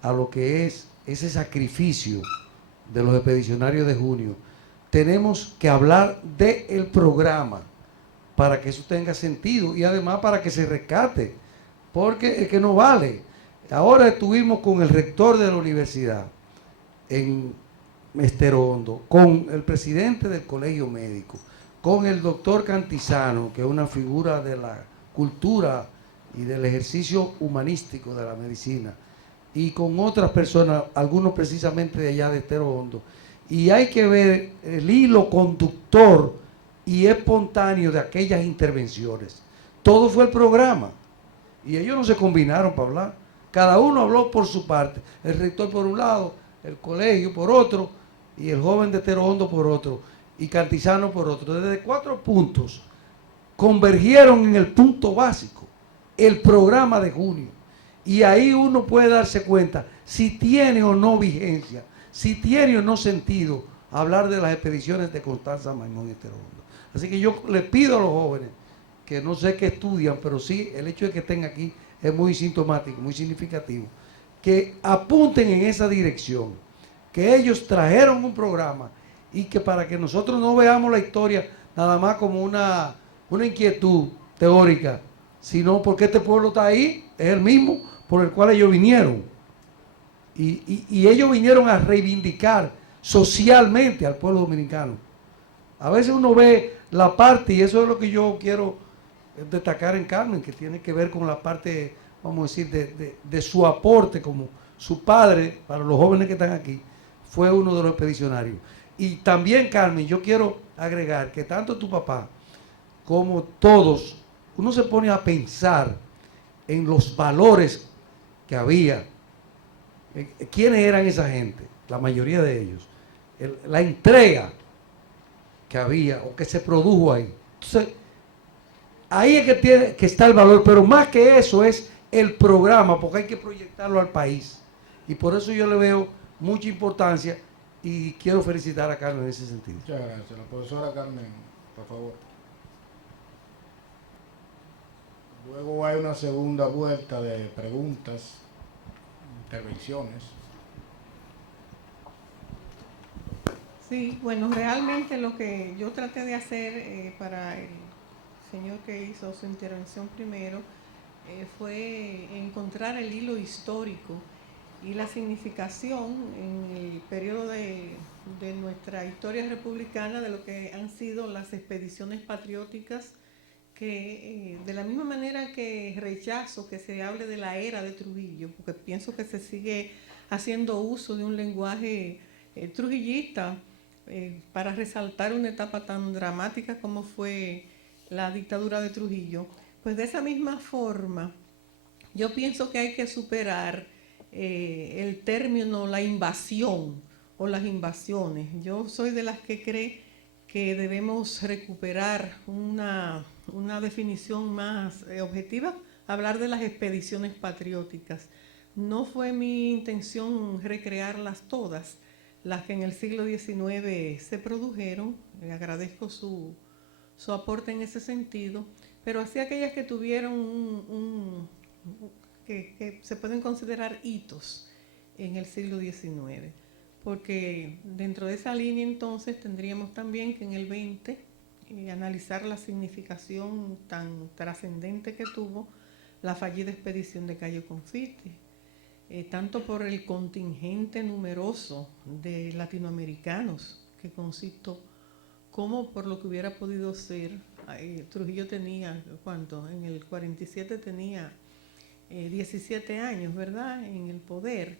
a lo que es ese sacrificio de los expedicionarios de junio, tenemos que hablar del programa para que eso tenga sentido y además para que se rescate, porque es que no vale. Ahora estuvimos con el rector de la universidad en Estero Hondo, con el presidente del colegio médico, con el doctor Cantizano, que es una figura de la cultura y del ejercicio humanístico de la medicina, y con otras personas, algunos precisamente de allá de Estero Hondo. Y hay que ver el hilo conductor y espontáneo de aquellas intervenciones. Todo fue el programa. Y ellos no se combinaron para hablar. Cada uno habló por su parte. El rector por un lado, el colegio por otro, y el joven de Estero Hondo por otro, y Cantizano por otro. Desde 4 puntos convergieron en el punto básico, el programa de junio. Y ahí uno puede darse cuenta si tiene o no vigencia, si tiene o no sentido hablar de las expediciones de Constanza Maimón y Estero Hondo. Así que yo le pido a los jóvenes, que no sé qué estudian, pero sí el hecho de que estén aquí es muy sintomático, muy significativo, que apunten en esa dirección, que ellos trajeron un programa y que para que nosotros no veamos la historia nada más como una inquietud teórica, sino porque este pueblo está ahí, es el mismo por el cual ellos vinieron. Y ellos vinieron a reivindicar socialmente al pueblo dominicano. A veces uno ve la parte, y eso es lo que yo quiero destacar en Carmen, que tiene que ver con la parte, vamos a decir, de su aporte como su padre, para los jóvenes que están aquí, fue uno de los expedicionarios. Y también, Carmen, yo quiero agregar que tanto tu papá como todos, uno se pone a pensar en los valores que había. ¿Quiénes eran esa gente? La mayoría de ellos. La entrega que había o que se produjo ahí. Entonces, ahí es que tiene que estar el valor, pero más que eso es el programa, porque hay que proyectarlo al país. Y por eso yo le veo mucha importancia y quiero felicitar a Carmen en ese sentido. Muchas gracias. La profesora Carmen, por favor. Luego hay una segunda vuelta de preguntas, intervenciones. Sí, bueno, realmente lo que yo traté de hacer para el señor que hizo su intervención primero fue encontrar el hilo histórico y la significación en el periodo de nuestra historia republicana de lo que han sido las expediciones patrióticas que de la misma manera que rechazo que se hable de la era de Trujillo, porque pienso que se sigue haciendo uso de un lenguaje trujillista para resaltar una etapa tan dramática como fue la dictadura de Trujillo, pues de esa misma forma yo pienso que hay que superar el término la invasión o las invasiones. Yo soy de las que cree que debemos recuperar una definición más objetiva, hablar de las expediciones patrióticas. No fue mi intención recrearlas todas, las que en el siglo XIX se produjeron, agradezco su aporte en ese sentido, pero así aquellas que tuvieron que se pueden considerar hitos en el siglo XIX, porque dentro de esa línea entonces tendríamos también que en el XX analizar la significación tan trascendente que tuvo la fallida expedición de Cayo Confite, tanto por el contingente numeroso de latinoamericanos que consistió, como por lo que hubiera podido ser. Trujillo tenía, ¿cuánto? En el 47 tenía 17 años, ¿verdad?, en el poder,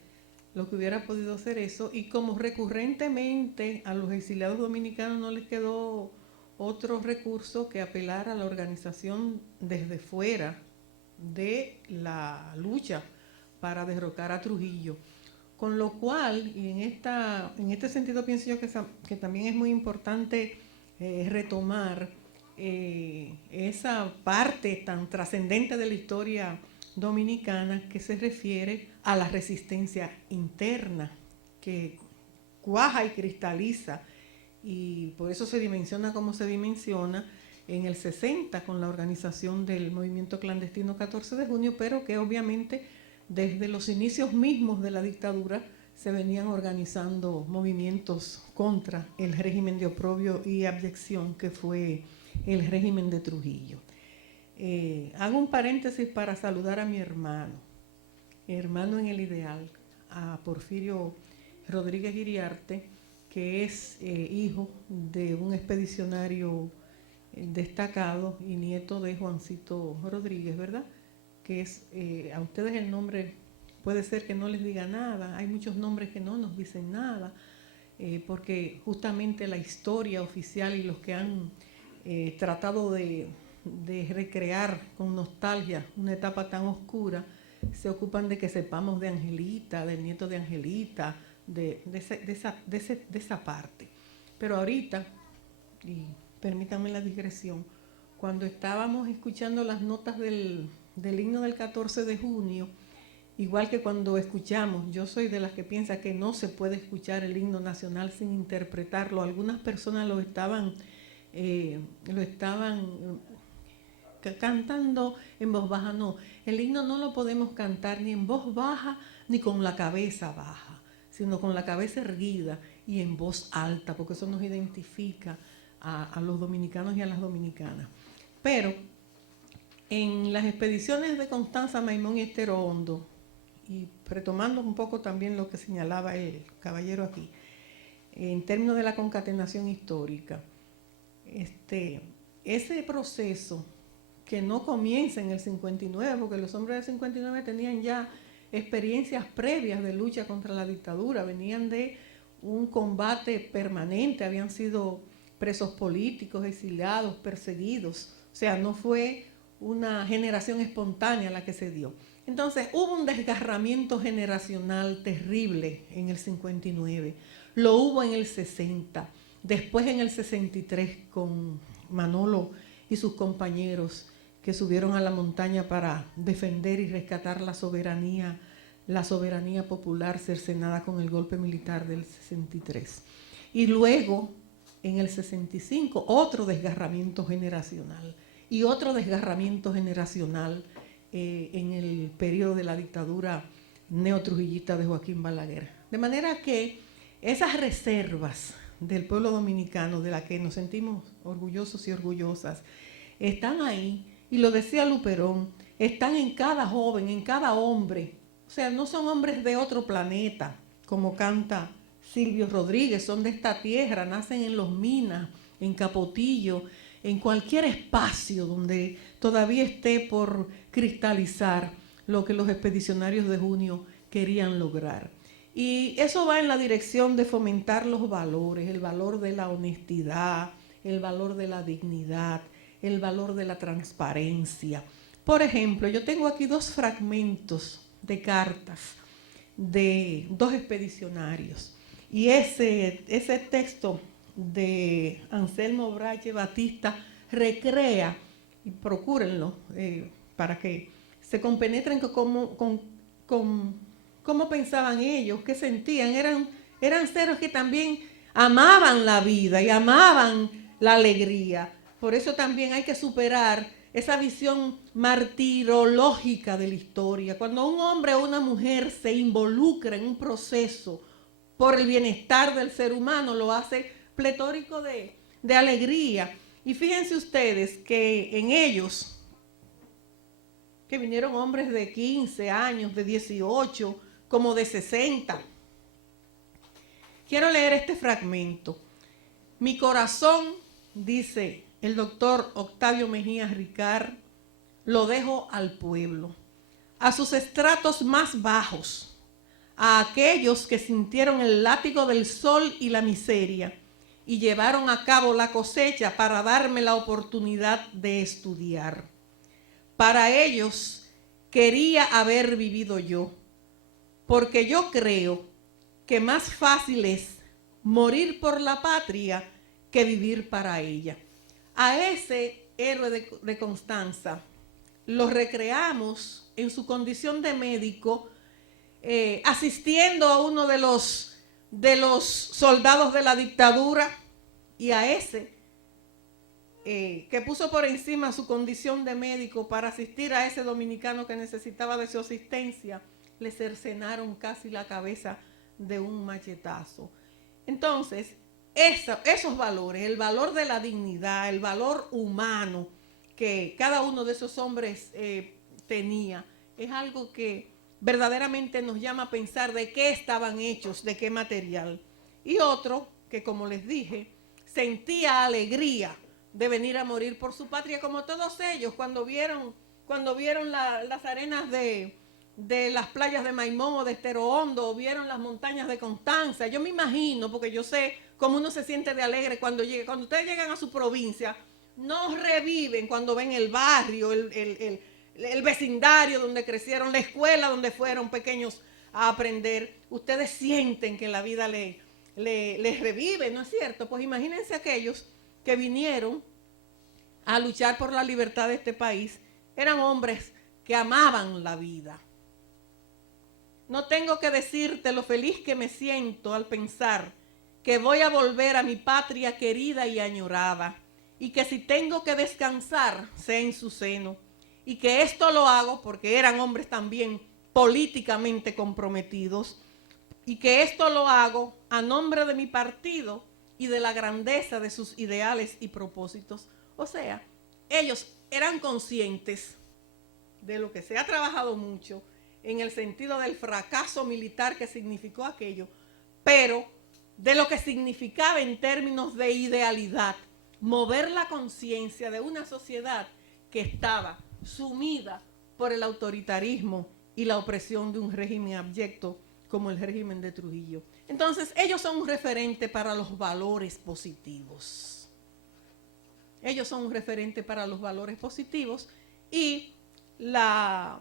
lo que hubiera podido ser eso, y como recurrentemente a los exiliados dominicanos no les quedó otro recurso que apelar a la organización desde fuera de la lucha para derrocar a Trujillo. Con lo cual, y en este sentido pienso yo que también es muy importante retomar esa parte tan trascendente de la historia dominicana que se refiere a la resistencia interna que cuaja y cristaliza, y por eso se dimensiona como se dimensiona en el 60 con la organización del movimiento clandestino 14 de junio, pero que obviamente desde los inicios mismos de la dictadura se venían organizando movimientos contra el régimen de oprobio y abyección que fue el régimen de Trujillo. Hago un paréntesis para saludar a mi hermano en el ideal, a Porfirio Rodríguez Iriarte, que es hijo de un expedicionario destacado y nieto de Juancito Rodríguez, ¿verdad? Que es, a ustedes el nombre puede ser que no les diga nada, hay muchos nombres que no nos dicen nada, porque justamente la historia oficial y los que han tratado de recrear con nostalgia una etapa tan oscura, se ocupan de que sepamos de Angelita, del nieto de Angelita, de esa parte. Pero ahorita, y permítanme la digresión, cuando estábamos escuchando las notas del himno del 14 de junio, igual que cuando escuchamos, yo soy de las que piensa que no se puede escuchar el himno nacional sin interpretarlo. Algunas personas lo estaban cantando en voz baja. No, el himno no lo podemos cantar ni en voz baja ni con la cabeza baja, sino con la cabeza erguida y en voz alta, porque eso nos identifica a los dominicanos y a las dominicanas. Pero en las expediciones de Constanza Maimón y Estero Hondo, y retomando un poco también lo que señalaba el caballero aquí, en términos de la concatenación histórica, ese proceso que no comienza en el 59, porque los hombres del 59 tenían ya experiencias previas de lucha contra la dictadura, venían de un combate permanente, habían sido presos políticos, exiliados, perseguidos, o sea, no fue una generación espontánea la que se dio. Entonces hubo un desgarramiento generacional terrible en el 59, lo hubo en el 60, después en el 63 con Manolo y sus compañeros que subieron a la montaña para defender y rescatar la soberanía popular cercenada con el golpe militar del 63. Y luego, en el 65, otro desgarramiento generacional, y otro desgarramiento generacional en el periodo de la dictadura neotrujillista de Joaquín Balaguer. De manera que esas reservas del pueblo dominicano, de las que nos sentimos orgullosos y orgullosas, están ahí, y lo decía Luperón, están en cada joven, en cada hombre. O sea, no son hombres de otro planeta, como canta Silvio Rodríguez, son de esta tierra, nacen en Los Minas, en Capotillo, en cualquier espacio donde todavía esté por cristalizar lo que los expedicionarios de junio querían lograr. Y eso va en la dirección de fomentar los valores, el valor de la honestidad, el valor de la dignidad, el valor de la transparencia. Por ejemplo, yo tengo aquí 2 fragmentos de cartas de 2 expedicionarios. Y ese texto de Anselmo Brache Batista recrea, y procúrenlo para que se compenetren con cómo pensaban ellos, qué sentían. Eran seres que también amaban la vida y amaban la alegría. Por eso también hay que superar esa visión martirológica de la historia. Cuando un hombre o una mujer se involucra en un proceso por el bienestar del ser humano, lo hace pletórico de alegría. Y fíjense ustedes que en ellos, que vinieron hombres de 15 años, de 18, como de 60. Quiero leer este fragmento. Mi corazón, dice el doctor Octavio Mejía Ricard, lo dejo al pueblo, a sus estratos más bajos, a aquellos que sintieron el látigo del sol y la miseria y llevaron a cabo la cosecha para darme la oportunidad de estudiar. Para ellos quería haber vivido yo, porque yo creo que más fácil es morir por la patria que vivir para ella. A ese héroe de Constanza lo recreamos en su condición de médico, asistiendo a uno de los soldados de la dictadura, y a ese que puso por encima su condición de médico para asistir a ese dominicano que necesitaba de su asistencia, le cercenaron casi la cabeza de un machetazo. Entonces, esos valores, el valor de la dignidad, el valor humano que cada uno de esos hombres tenía, es algo que verdaderamente nos llama a pensar de qué estaban hechos, de qué material. Y otro que, como les dije, sentía alegría de venir a morir por su patria, como todos ellos cuando vieron las arenas de las playas de Maimón o de Estero Hondo, o vieron las montañas de Constanza. Yo me imagino, porque yo sé cómo uno se siente de alegre cuando llega. Cuando ustedes llegan a su provincia, no reviven cuando ven el barrio, el vecindario donde crecieron, la escuela donde fueron pequeños a aprender. Ustedes sienten que la vida les revive, ¿no es cierto? Pues imagínense aquellos que vinieron a luchar por la libertad de este país. Eran hombres que amaban la vida. No tengo que decirte lo feliz que me siento al pensar que voy a volver a mi patria querida y añorada, y que si tengo que descansar, sea en su seno, y que esto lo hago porque eran hombres también políticamente comprometidos, y que esto lo hago a nombre de mi partido y de la grandeza de sus ideales y propósitos. O sea, ellos eran conscientes de lo que se ha trabajado mucho en el sentido del fracaso militar que significó aquello, pero de lo que significaba en términos de idealidad, mover la conciencia de una sociedad que estaba sumida por el autoritarismo y la opresión de un régimen abyecto como el régimen de Trujillo. Entonces, ellos son un referente para los valores positivos. Ellos son un referente para los valores positivos, y la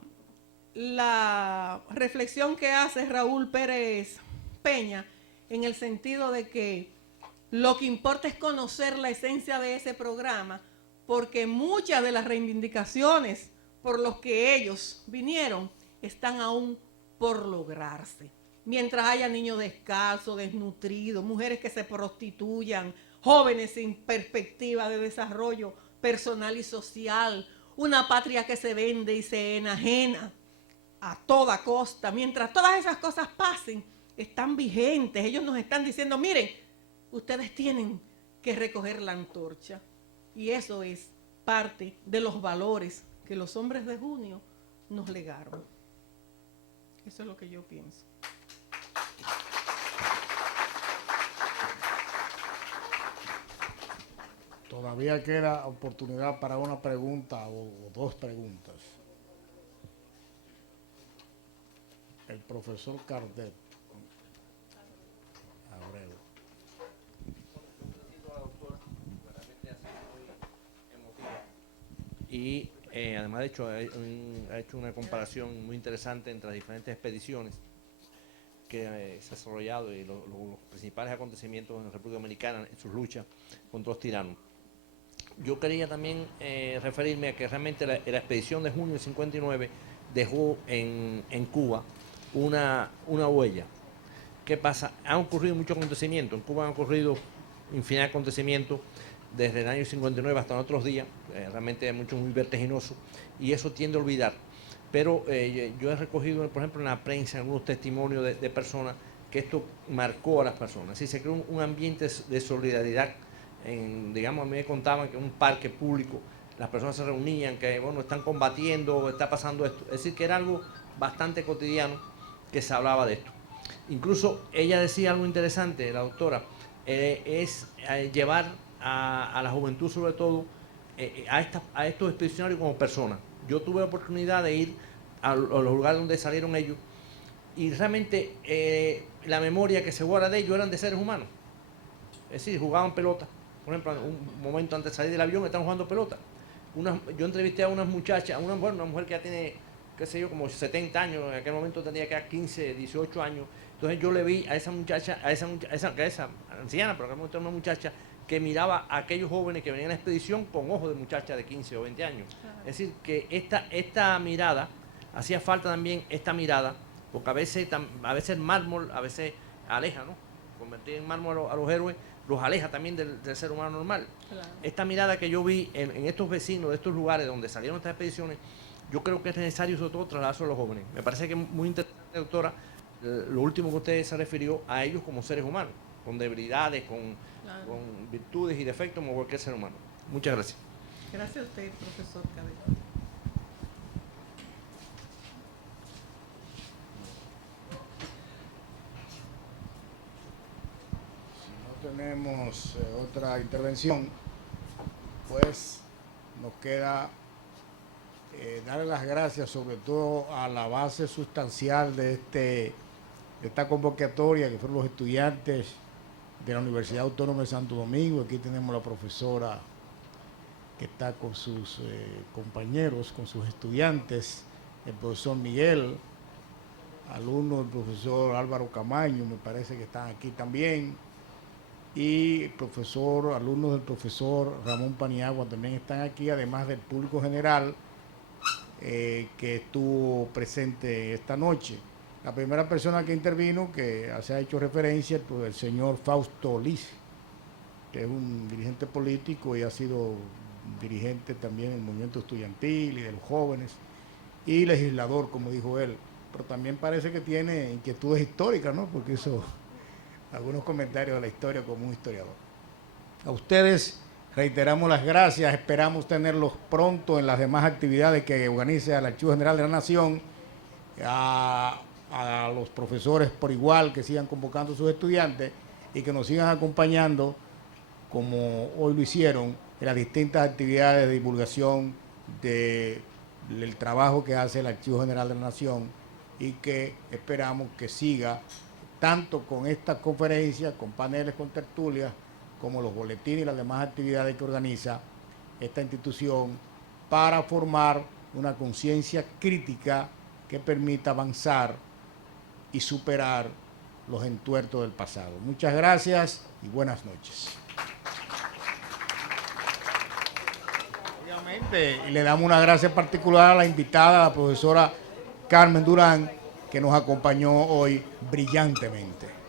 reflexión que hace Raúl Pérez Peña en el sentido de que lo que importa es conocer la esencia de ese programa, porque muchas de las reivindicaciones por los que ellos vinieron están aún por lograrse. Mientras haya niños descalzos, desnutridos, mujeres que se prostituyan, jóvenes sin perspectiva de desarrollo personal y social, una patria que se vende y se enajena a toda costa, mientras todas esas cosas pasen, están vigentes. Ellos nos están diciendo, miren, ustedes tienen que recoger la antorcha. Y eso es parte de los valores que los hombres de junio nos legaron. Eso es lo que yo pienso. Todavía queda oportunidad para una pregunta o dos preguntas. El profesor Cardet. Abreu. Y además de hecho, ha hecho una comparación muy interesante entre las diferentes expediciones que se han desarrollado y los principales acontecimientos en la República Dominicana en sus luchas contra los tiranos. Yo quería también referirme a que realmente la expedición de junio del 59 dejó en Cuba una huella. ¿Qué pasa? Han ocurrido muchos acontecimientos. En Cuba han ocurrido infinidad de acontecimientos desde el año 59 hasta otros días. Realmente hay mucho muy vertiginoso y eso tiende a olvidar. Pero yo he recogido, por ejemplo, en la prensa algunos testimonios de personas que esto marcó a las personas. Así se creó un ambiente de solidaridad. Digamos, a mí me contaban que en un parque público las personas se reunían, que bueno, están combatiendo, está pasando esto. Es decir, que era algo bastante cotidiano que se hablaba de esto. Incluso ella decía algo interesante, la doctora, es llevar a la juventud sobre todo a estos expedicionarios como personas. Yo tuve la oportunidad de ir a los lugares donde salieron ellos y realmente la memoria que se guarda de ellos eran de seres humanos. Es decir, jugaban pelota. Por ejemplo, un momento antes de salir del avión estaban jugando pelota. Yo entrevisté a unas muchachas, una mujer que ya tiene, qué sé yo, como 70 años, en aquel momento tenía que 15, 18 años. Entonces yo le vi a esa muchacha, a esa anciana, pero en aquel momento era una muchacha que miraba a aquellos jóvenes que venían a la expedición con ojos de muchacha de 15 o 20 años. Es decir, que esta mirada, hacía falta también esta mirada, porque a veces el mármol, a veces aleja, ¿no? Convertir en mármol a los héroes, los aleja también del ser humano normal. Claro. Esta mirada que yo vi en estos vecinos de estos lugares donde salieron estas expediciones, yo creo que es necesario sobre todo trasladarlo a los jóvenes. Me parece que es muy interesante, doctora, lo último que usted se refirió a ellos como seres humanos, con debilidades, con virtudes y defectos como cualquier ser humano. Muchas gracias. Gracias a usted, profesor Cabello. Si no tenemos otra intervención, pues nos queda darle las gracias sobre todo a la base sustancial de esta convocatoria, que fueron los estudiantes de la Universidad Autónoma de Santo Domingo. Aquí tenemos la profesora que está con sus compañeros, con sus estudiantes, el profesor Miguel, alumno del profesor Álvaro Camaño, me parece que están aquí también, y alumnos del profesor Ramón Paniagua también están aquí, además del público general que estuvo presente esta noche. La primera persona que intervino, que se ha hecho referencia, pues el señor Fausto Liz, que es un dirigente político y ha sido dirigente también del movimiento estudiantil y de los jóvenes, y legislador, como dijo él, pero también parece que tiene inquietudes históricas, ¿no? Porque hizo algunos comentarios de la historia como un historiador. A ustedes reiteramos las gracias, esperamos tenerlos pronto en las demás actividades que organiza el Archivo General de la Nación, a los profesores por igual que sigan convocando a sus estudiantes y que nos sigan acompañando como hoy lo hicieron en las distintas actividades de divulgación del trabajo que hace el Archivo General de la Nación, y que esperamos que siga tanto con esta conferencia, con paneles, con tertulias, como los boletines y las demás actividades que organiza esta institución para formar una conciencia crítica que permita avanzar y superar los entuertos del pasado. Muchas gracias y buenas noches. Obviamente, le damos una gracia particular a la invitada, a la profesora Carmen Durán, que nos acompañó hoy brillantemente.